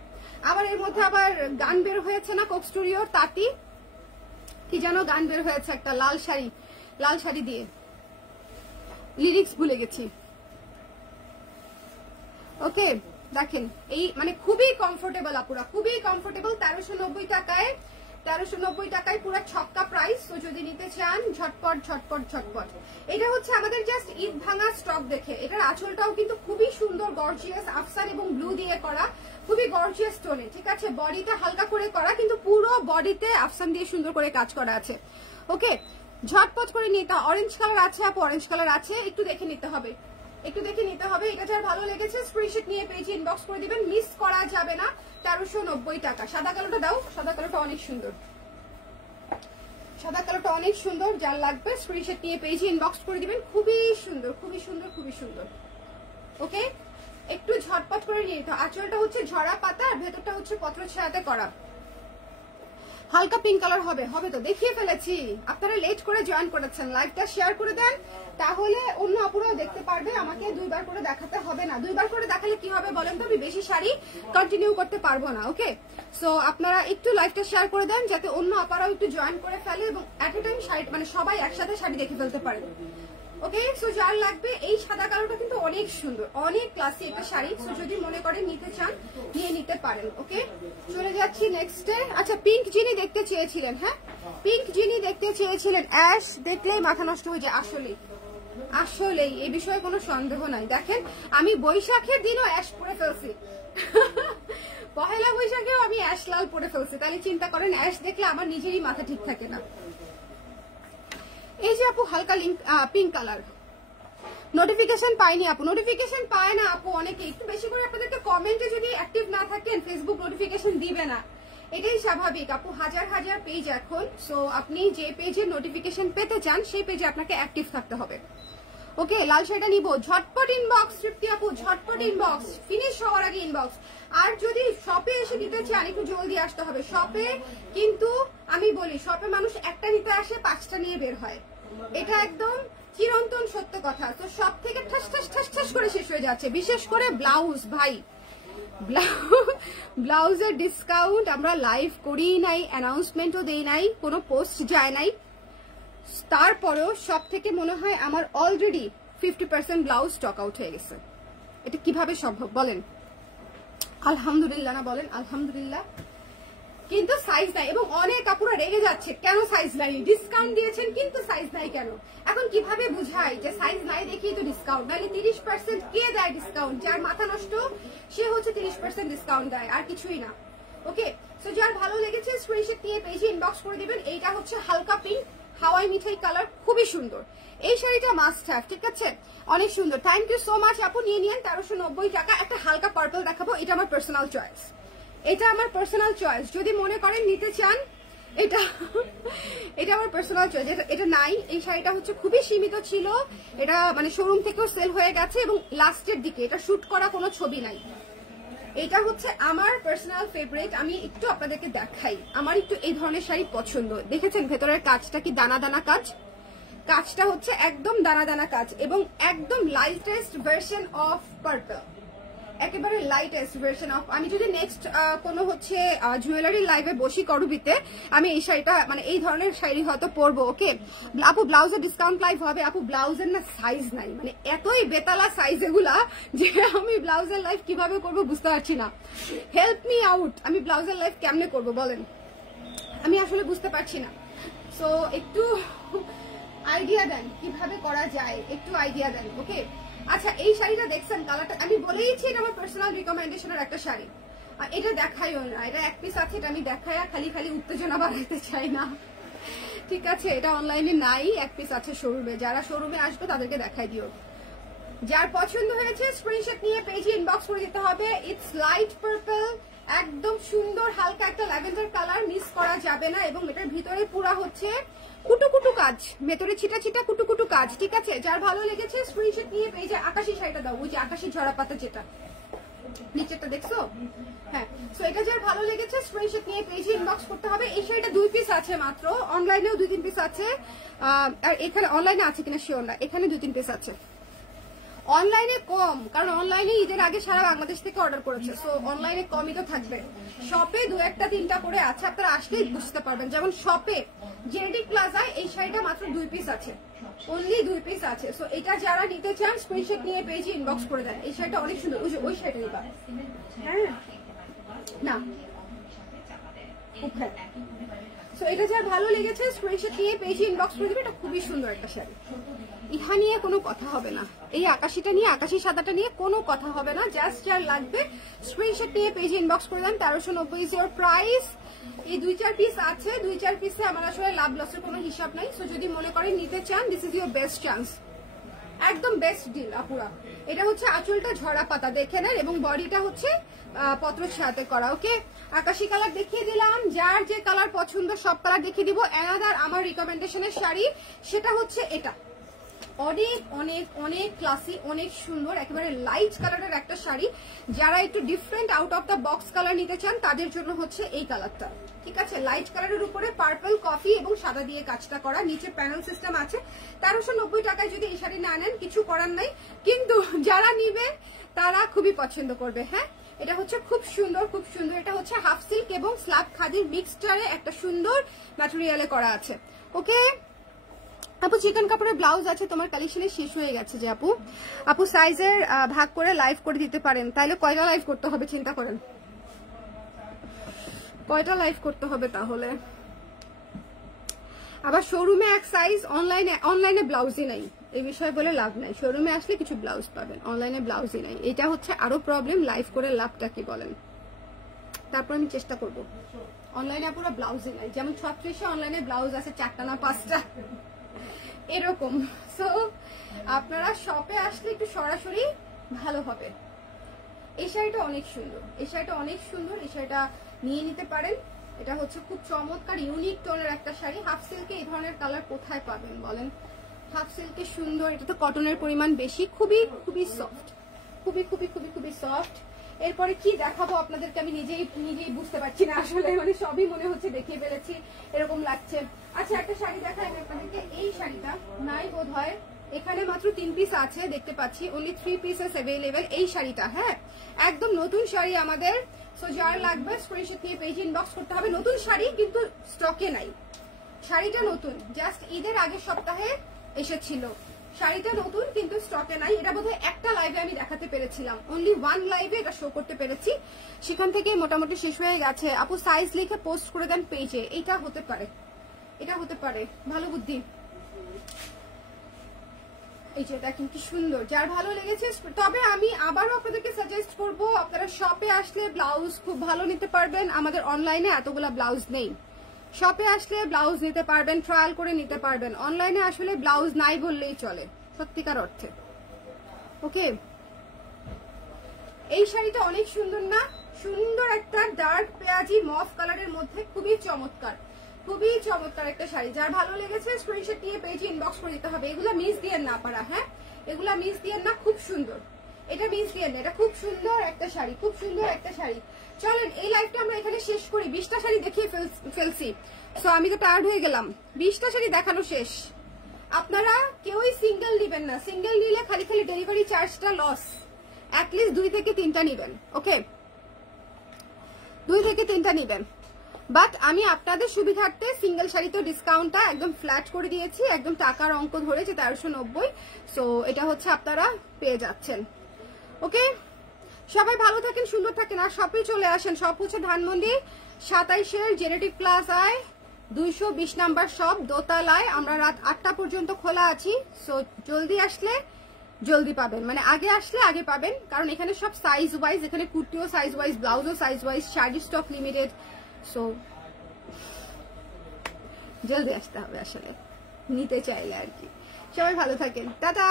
আবার এর মধ্যে আবার গান বের হয়েছে না, কোক স্টুডিওর তাঁতি কি যেন গান বের হয়েছে একটা, লাল শাড়ি, লাল শাড়ি দিয়ে, লিরিক্স ভুলে গেছি, ওকে। দেখেন, এই মানে খুবই কমফোর্টেবল আপুরা, খুবই কমফোর্টেবল। 1390 টাকায়, 1390 টাকায় পুরো ছক্কা প্রাইস। তো যদি নিতে চান ঝটপট ঝটপট ঝটপট। এটা হচ্ছে আমাদের জাস্ট ঈদ ভাঙা স্টক দেখে। এটার আঁচলটাও কিন্তু খুবই সুন্দর, গর্জিয়াস, আফসান এবং ব্লু দিয়ে করা, খুবই গর্জিয়াস টোনে, ঠিক আছে। বডিটা হালকা করে করা, কিন্তু পুরো বডিতে আফসান দিয়ে সুন্দর করে কাজ করা আছে, ওকে। ঝটপট করে নিতে। অরেঞ্জ কালার আছে আপু, অরেঞ্জ কালার আছে, একটু দেখে নিতে হবে, একটু দেখে নিতে হবে। এটা যার ভালো লেগেছে স্ক্রিনশট নিয়ে পেজে ইনবক্স করে দিবেন, মিস করা যাবে না। 1390 টাকা। সাদা কালোটা দাও, সাদা কালোটা অনেক সুন্দর, সাদা কালোটা অনেক সুন্দর। যার লাগবে স্ক্রিনশট নিয়ে পেজে ইনবক্স করে দিবেন, খুবই সুন্দর, খুবই সুন্দর, খুবই সুন্দর, ওকে। একটু ঝটপট করে নিয়ে নিতে। আঁচলটা হচ্ছে ঝরা পাতা আর ভেতরটা হচ্ছে পত্র ছায়াতে করা। হালকা পিঙ্ক কালার হবে, হবে তো দেখিয়ে ফেলেছি। আপনারা লেট করে জয়েন করেছেন, লাইভটা শেয়ার করে দেন, তাহলে অন্য আপুরাও দেখতে পারবে। আমাকে দুইবার করে দেখাতে হবে না, দুইবার করে দেখালে কি হবে বলেন তো, আমি বেশি শাড়ি কন্টিনিউ করতে পারবো না। ওকে, সো আপনারা একটু লাইভটা শেয়ার করে দেন যাতে অন্য আপারাও একটু জয়েন করে ফেলে এবং এট এ টাইম শাড়ি মানে সবাই একসাথে শাড়ি দেখে ফেলতে পারে। ওকে, সো যার লাগবে এই সাদা কালারটা কিন্তু অনেক সুন্দর, অনেক ক্লাসি একটা শাড়ি। সো যদি মনে করেন নিতে চান নিয়ে নিতে পারেন। ওকে, চলে যাচ্ছি নেক্সটে। আচ্ছা, পিঙ্ক জিনি দেখতে চেয়েছিলেন, হ্যাঁ পিঙ্ক জিনি দেখতে চেয়েছিলেন। অ্যাশ দেখলেই মাথা নষ্ট হয়ে যায়, আসলেই আসলেই এই বিষয়ে কোনো সন্দেহ নাই। দেখেন আমি বৈশাখের দিনও অ্যাশ পরে ফেলছি, পহেলা বৈশাখেও আমি অ্যাশ লাল পরে ফেলছি, তাহলে চিন্তা করেন অ্যাশ দেখলে আমার নিজেরই মাথা ঠিক থাকে না। এই যে আপু হালকা পিঙ্ক কালার, নোটিফিকেশন পাইনি আপু, নোটিফিকেশন পায় না আপু অনেকে। একটু বেশি করে আপনাদেরকে কমেন্টে যদি অ্যাক্টিভ না থাকেন ফেসবুক নোটিফিকেশন দিবে না, এটাই স্বাভাবিক আপু। হাজার হাজার পেজ এখন, সো আপনি যে পেজের নোটিফিকেশন পেতে চান সেই পেজে আপনাকে অ্যাক্টিভ থাকতে হবে। ওকে, লাল শাড়িটা নিবো, ঝটপট ইনবক্স তৃপ্তি আপু, ঝটপট ইনবক্স, ফিনিশ হওয়ার আগে ইনবক্স। আর যদি শপে এসে দিতে চান একটু জলদি আসতে হবে শপে, কিন্তু আমি বলি শপে মানুষ একটা নিতে আসে 5টা নিয়ে বের হয়, এটা একদম চিরন্তন সত্য কথা। তো সব থেকে ঠাস ঠাস ঠাস ঠাস করে শেষ হয়ে যাচ্ছে, বিশেষ করে ব্লাউজ। ভাই ব্লাউজের ডিসকাউন্ট আমরা লাইভ করিই নাই, অ্যানাউন্সমেন্টও দেই নাই, কোনো পোস্ট যায় নাই, তারপরেও সব থেকে মনে হয় আমার অলরেডি 50% ব্লাউজ স্টক আউট হয়ে গেছে। এটা কিভাবে সম্ভব বলেন? আলহামদুলিল্লাহ না বলেন? আলহামদুলিল্লাহ। কিন্তু সাইজ নাই, এবং অনেক কাপড় রেগে যাচ্ছে কেন সাইজ নাই, ডিসকাউন্ট দিয়েছেন কিন্তু সাইজ নাই কেন। এখন কিভাবে বুঝাই যে সাইজ নাই দেখি তো ডিসকাউন্ট, নাহলে 30% কে দেয় ডিসকাউন্ট? যার মাথা নষ্ট সে হচ্ছে 30% ডিসকাউন্ট দেয়, আর কিছুই না। ওকে, সো যার ভালো লেগেছে স্ক্রিনশট নিয়ে পেজে ইনবক্স করে দিবেন। এইটা হচ্ছে হালকা পিঙ্ক হাওয়াই মিঠাই কালার, খুবই সুন্দর। এই শাড়িটা মাস্ট হ্যাভ, ঠিক আছে, অনেক সুন্দর। থ্যাংক ইউ সো মাচ আপু, নিয়ে নিয়েন 1390 টাকা। একটা হালকা পার্পল দেখাবো, এটা আমার পার্সোনাল চয়েস, এটা আমার পার্সোনাল চয়েস। যদি মনে করেন নিতে চান, এটা এটা আমার পার্সোনাল চয়েস। এটা নাই, এই শাড়িটা হচ্ছে খুবই সীমিত ছিল, এটা মানে শোরুম থেকেও সেল হয়ে গেছে এবং লাস্টের দিকে এটা শুট করা কোনো ছবি নাই। এটা হচ্ছে আমার পার্সোনাল ফেভারিট। আমি একটু আপনাদেরকে দেখাই, আমার একটু এই ধরনের শাড়ি পছন্দ। দেখেছেন ভেতরের কাজটা কি দানা দানা কাজ, কাজটা হচ্ছে একদম দানা দানা কাজ এবং একদম লাইটেস্ট ভার্সন অফ পার্পল, একেবারে লাইটেস্ট ভার্সন অফ। আমি যদি নেক্সট কোনো হচ্ছে জুয়েলারি লাইভে বসি করবিতে, আমি এই শাড়িটা মানে এই ধরনের শাড়ি হয়তো পরবো। ওকে আপু, ব্লাউজের ডিসকাউন্ট লাইভ হবে আপু। ব্লাউজের না সাইজ নাই, মানে এতই বেতালা সাইজ এগুলা যে আমি ব্লাউজের লাইভ কিভাবে করবো বুঝতে পারছি না। হেল্প মি আউট, আমি ব্লাউজের লাইভ কেমনে করবো বলেন, আমি আসলে বুঝতে পারছি না। সো একটু আইডিয়া দেন কিভাবে করা যায়, একটু আইডিয়া দেন। ওকে, আচ্ছা এই শাড়িটা দেখছেন কালারটা, আমি বলেইছি এটা আমার পার্সোনাল রিকমেন্ডেশনের একটা শাড়ি। এটা দেখাইও না, এটা এক পিস আছে, এটা আমি দেখাইয়া খালি খালি উত্তেজনা বাড়াইতে চাই না, ঠিক আছে। এটা অনলাইনে নাই, এক পিস আছে শোরুমে, যারা শোরুমে আসবে তাদেরকে দেখাই দিও। যার পছন্দ হয়েছে স্ক্রিনশট নিয়ে পেজে ইনবক্স করে দিতে হবে। ইটস লাইট পার্পল, একদম সুন্দর হালকা একটা ল্যাভেন্ডার কালার, মিস করা যাবে না। এবং এটার ভিতরে পুরা হচ্ছে কুটুকুটু কাজ, ভেতরে ছিটা ছিটা কুটুকুটু কাজ, ঠিক আছে। যার ভালো লেগেছে স্ক্রিনশট নিয়ে পেজে আকাশি শাড়িটা দাও, ওই যে আকাশি ঝরা পাতা যেটা নিচেরটা দেখছো, হ্যাঁ। সো এটা যার ভালো লেগেছে স্ক্রিনশট নিয়ে পেজে ইনবক্স করতে হবে। এই শাড়িটা 2 পিস আছে মাত্র, অনলাইনেও 2-3 পিস আছে, আর এখানে অনলাইনে আছে কিনা শিওর না, এখানে 2-3 পিস আছে। অনলাইনে কম, কারণ অনলাইনে ঈদের আগে সারা বাংলাদেশ থেকে অর্ডার করেছে, সো অনলাইনে কমই তো থাকবে। শপে 2-1-3টা করে আছে, আপনারা আসলেই বুঝতে পারবেন। যেমন শপে জেনেটিক প্লাজায় এই শাড়িটা মাত্র 2 পিস আছে, অনলি 2 পিস আছে। সো এটা যারা নিতে চান স্ক্রিনশট নিয়ে পেজে ইনবক্স করে দেন। এই শাড়িটা অনেক সুন্দর, ওই শাড়িটা নিবা, হ্যাঁ না সো এটা যার ভালো লেগেছে স্ক্রিনশট নিয়ে পেজে ইনবক্স করে দিবে। এটা খুবই সুন্দর একটা শাড়ি, ইহা নিয়ে কোনো কথা হবে না, এই আকাশিটা নিয়ে আকাশি সাদাটা নিয়ে কোনো কথা হবে না। জাস্ট যার লাগবে স্ক্রিনশট নিয়ে পেজে ইনবক্স করে দেন। 1390 ইজ ইওর প্রাইস। এই 2-4 পিস আছে, 2-4 পিসে আমার আসলে লাভ লসের কোনো হিসাব নাই। সো যদি মনে করেন নিতে চান, this is your best chance, একদম বেস্ট ডিল আপুরা। এটা হচ্ছে আঁচলটা ঝরা পাতা দেখে নেন এবং বডিটা হচ্ছে পত্র ছায়াতে করা। ওকে, আকাশি কালার দেখিয়ে দিলাম, যার যে কালার পছন্দ সব কালার দেখিয়ে দিব। অ্যানাদার আমার রিকমেন্ডেশনের শাড়ি, সেটা হচ্ছে এটা, অনেক অনেক অনেক ক্লাসি, অনেক সুন্দর, একেবারে লাইট কালারের একটা শাড়ি। যারা একটু different out of the box colour নিতে চান তাদের জন্য হচ্ছে এই কালারটা, ঠিক আছে। লাইট কালারের উপরে পার্পল, কফি এবং সাদা দিয়ে কাজটা করা, নিচে প্যানেল সিস্টেম আছে। 1390 টাকায় যদি এই শাড়ি না নেন কিছু করার নাই, কিন্তু যারা নিবে তারা খুবই পছন্দ করবে। হ্যাঁ, এটা হচ্ছে খুব সুন্দর, খুব সুন্দর। এটা হচ্ছে হাফ সিল্ক এবং স্ল্যাব খাদির মিক্সচারে একটা সুন্দর ম্যাটেরিয়ালে করা আছে। ওকে আপু, চিকন কাপড়ের ব্লাউজ আছে তোমার কালেকশনে, শেষ হয়ে গেছে যে আপু। আপু সাইজের ভাগ করে লাইভ করে দিতে পারেন, তাইলে কয়টা লাইভ করতে হবে চিন্তা করেন, কয়টা লাইভ করতে হবে তাহলে। আবার শোরুমে এক সাইজ, অনলাইনে ব্লাউজই নাই, এই বিষয়ে বলে লাভ নাই। শোরুমে আসলে কিছু ব্লাউজ পাবেন, অনলাইনে ব্লাউজই নাই। এটা হচ্ছে আরো প্রবলেম, লাইভ করে লাভটা কি বলেন। তারপর আমি চেষ্টা করব। অনলাইনে পুরো ব্লাউজই নাই, যেমন 36 অনলাইনে ব্লাউজ আছে 4টা না 5টা এরকম। সো আপনারা শপে আসলে একটু সরাসরি ভালো হবে। এই শাড়িটা অনেক সুন্দর, এই শাড়িটা অনেক সুন্দর, এই শাড়িটা নিয়ে নিতে পারেন। এটা হচ্ছে খুব চমৎকার ইউনিক টোনের একটা শাড়ি। হাফ সিল্কে এই ধরনের কালার কোথায় পাবেন বলেন। হাফ সিল্কে সুন্দর, এটা তো কটনের পরিমাণ বেশি, খুবই খুবই সফট, খুবই খুবই খুবই খুবই সফট। এরপরে কি দেখাবো আপনাদেরকে আমি নিজেই বুঝতে পারছি না আসলে, মানে সবই মনে হচ্ছে দেখিয়ে ফেলেছি এরকম লাগছে। আচ্ছা একটা শাড়ি দেখাই আমি আপনাদেরকে, এই শাড়িটা নাই বোধ হয়, এখানে মাত্র 3 পিস আছে দেখতে পাচ্ছি, অনলি 3 পিসেস অ্যাভেলেবেল। এই শাড়িটা হ্যাঁ একদম নতুন শাড়ি আমাদের। সো যার লাগবে স্ক্রিনশট নিয়ে পেজে ইনবক্স করতে হবে। নতুন শাড়ি কিন্তু স্টকে নাই, শাড়িটা নতুন, জাস্ট ঈদের আগের সপ্তাহে এসেছিল। শাড়িটা নতুন কিন্তু স্টকে নাই। এটা বোধহয় একটা লাইভে আমি দেখাতে পেরেছিলাম, অনলি 1 লাইভে এটা শো করতে পেরেছি, সেখান থেকে মোটামুটি শেষ হয়ে গেছে। আপু সাইজ লিখে পোস্ট করে দেন পেজে, এটা হতে পারে, এটা হতে পারে, ভালো বুদ্ধি। এই যে দেখেন কি সুন্দর, যার ভালো লেগেছে। তবে আমি আবারও আপনাদেরকে সাজেস্ট করব, আপনারা শপে আসলে ব্লাউজ খুব ভালো নিতে পারবেন। আমাদের অনলাইনে এতগুলা ব্লাউজ নেই, শপে আসলে ব্লাউজ নিতে পারবেন, ট্রায়াল করে নিতে পারবেন। অনলাইনে আসলে ব্লাউজ নাই বললেই চলে সত্যিকার অর্থে। ওকে এই শাড়িটা অনেক সুন্দর না, সুন্দর একটা ডার্ক পেঁয়াজি মফ কালারের মধ্যে, খুবই চমৎকার, খুবই চমৎকার একটা শাড়ি। যার ভালো লেগেছে স্ক্রিনশট নিয়ে পেজে ইনবক্স করে দিতে হবে। এগুলা মিস দিয়েন না পারা, হ্যাঁ এগুলা মিস দিয়েন না, খুব সুন্দর, এটা মিস দিয়েন না, এটা খুব সুন্দর একটা শাড়ি, খুব সুন্দর একটা শাড়ি। চলেন এই লাইভটা আমরা এখানে শেষ করি, 20টা শাড়ি দেখিয়ে ফেলছি। সো আমি তো টায়ার্ড হয়ে গেলাম, 20টা শাড়ি দেখানো শেষ। আপনারা কেউই সিঙ্গেল নিবেন না, সিঙ্গেল নিলে খালি খালি ডেলিভারি চার্জটা লস। অ্যাটলিস্ট 2 থেকে 3টা নিবেন, ওকে 2 থেকে 3টা নিবেন। বাট আমি আপনাদের সুবিধার্থে সিঙ্গেল শাড়িতে ডিসকাউন্টটা একদম ফ্ল্যাট করে দিয়েছি, একদম টাকার অঙ্ক ধরেছে 1390। সো এটা হচ্ছে আপনারা পেয়ে যাচ্ছেন। ওকে সবাই ভালো থাকেন, সুন্দর থাকেন, আর শপে চলে আসেন। শপ হচ্ছে ধানমন্ডি 27-এর জেনেটিক প্লাজায় 220 নাম্বার শপ, দোতলায়। আমরা রাত 8টা পর্যন্ত খোলা আছি। সো জলদি আসলে জলদি পাবেন, মানে আগে আসলে আগে পাবেন, কারণ এখানে সব সাইজ ওয়াইজ, এখানে কুর্তিও সাইজ ওয়াইজ, ব্লাউজও size wise, sari stock limited. So জলদি আসতে হবে আসলে নিতে চাইলে আর কি। সবাই ভালো থাকেন, টাটা।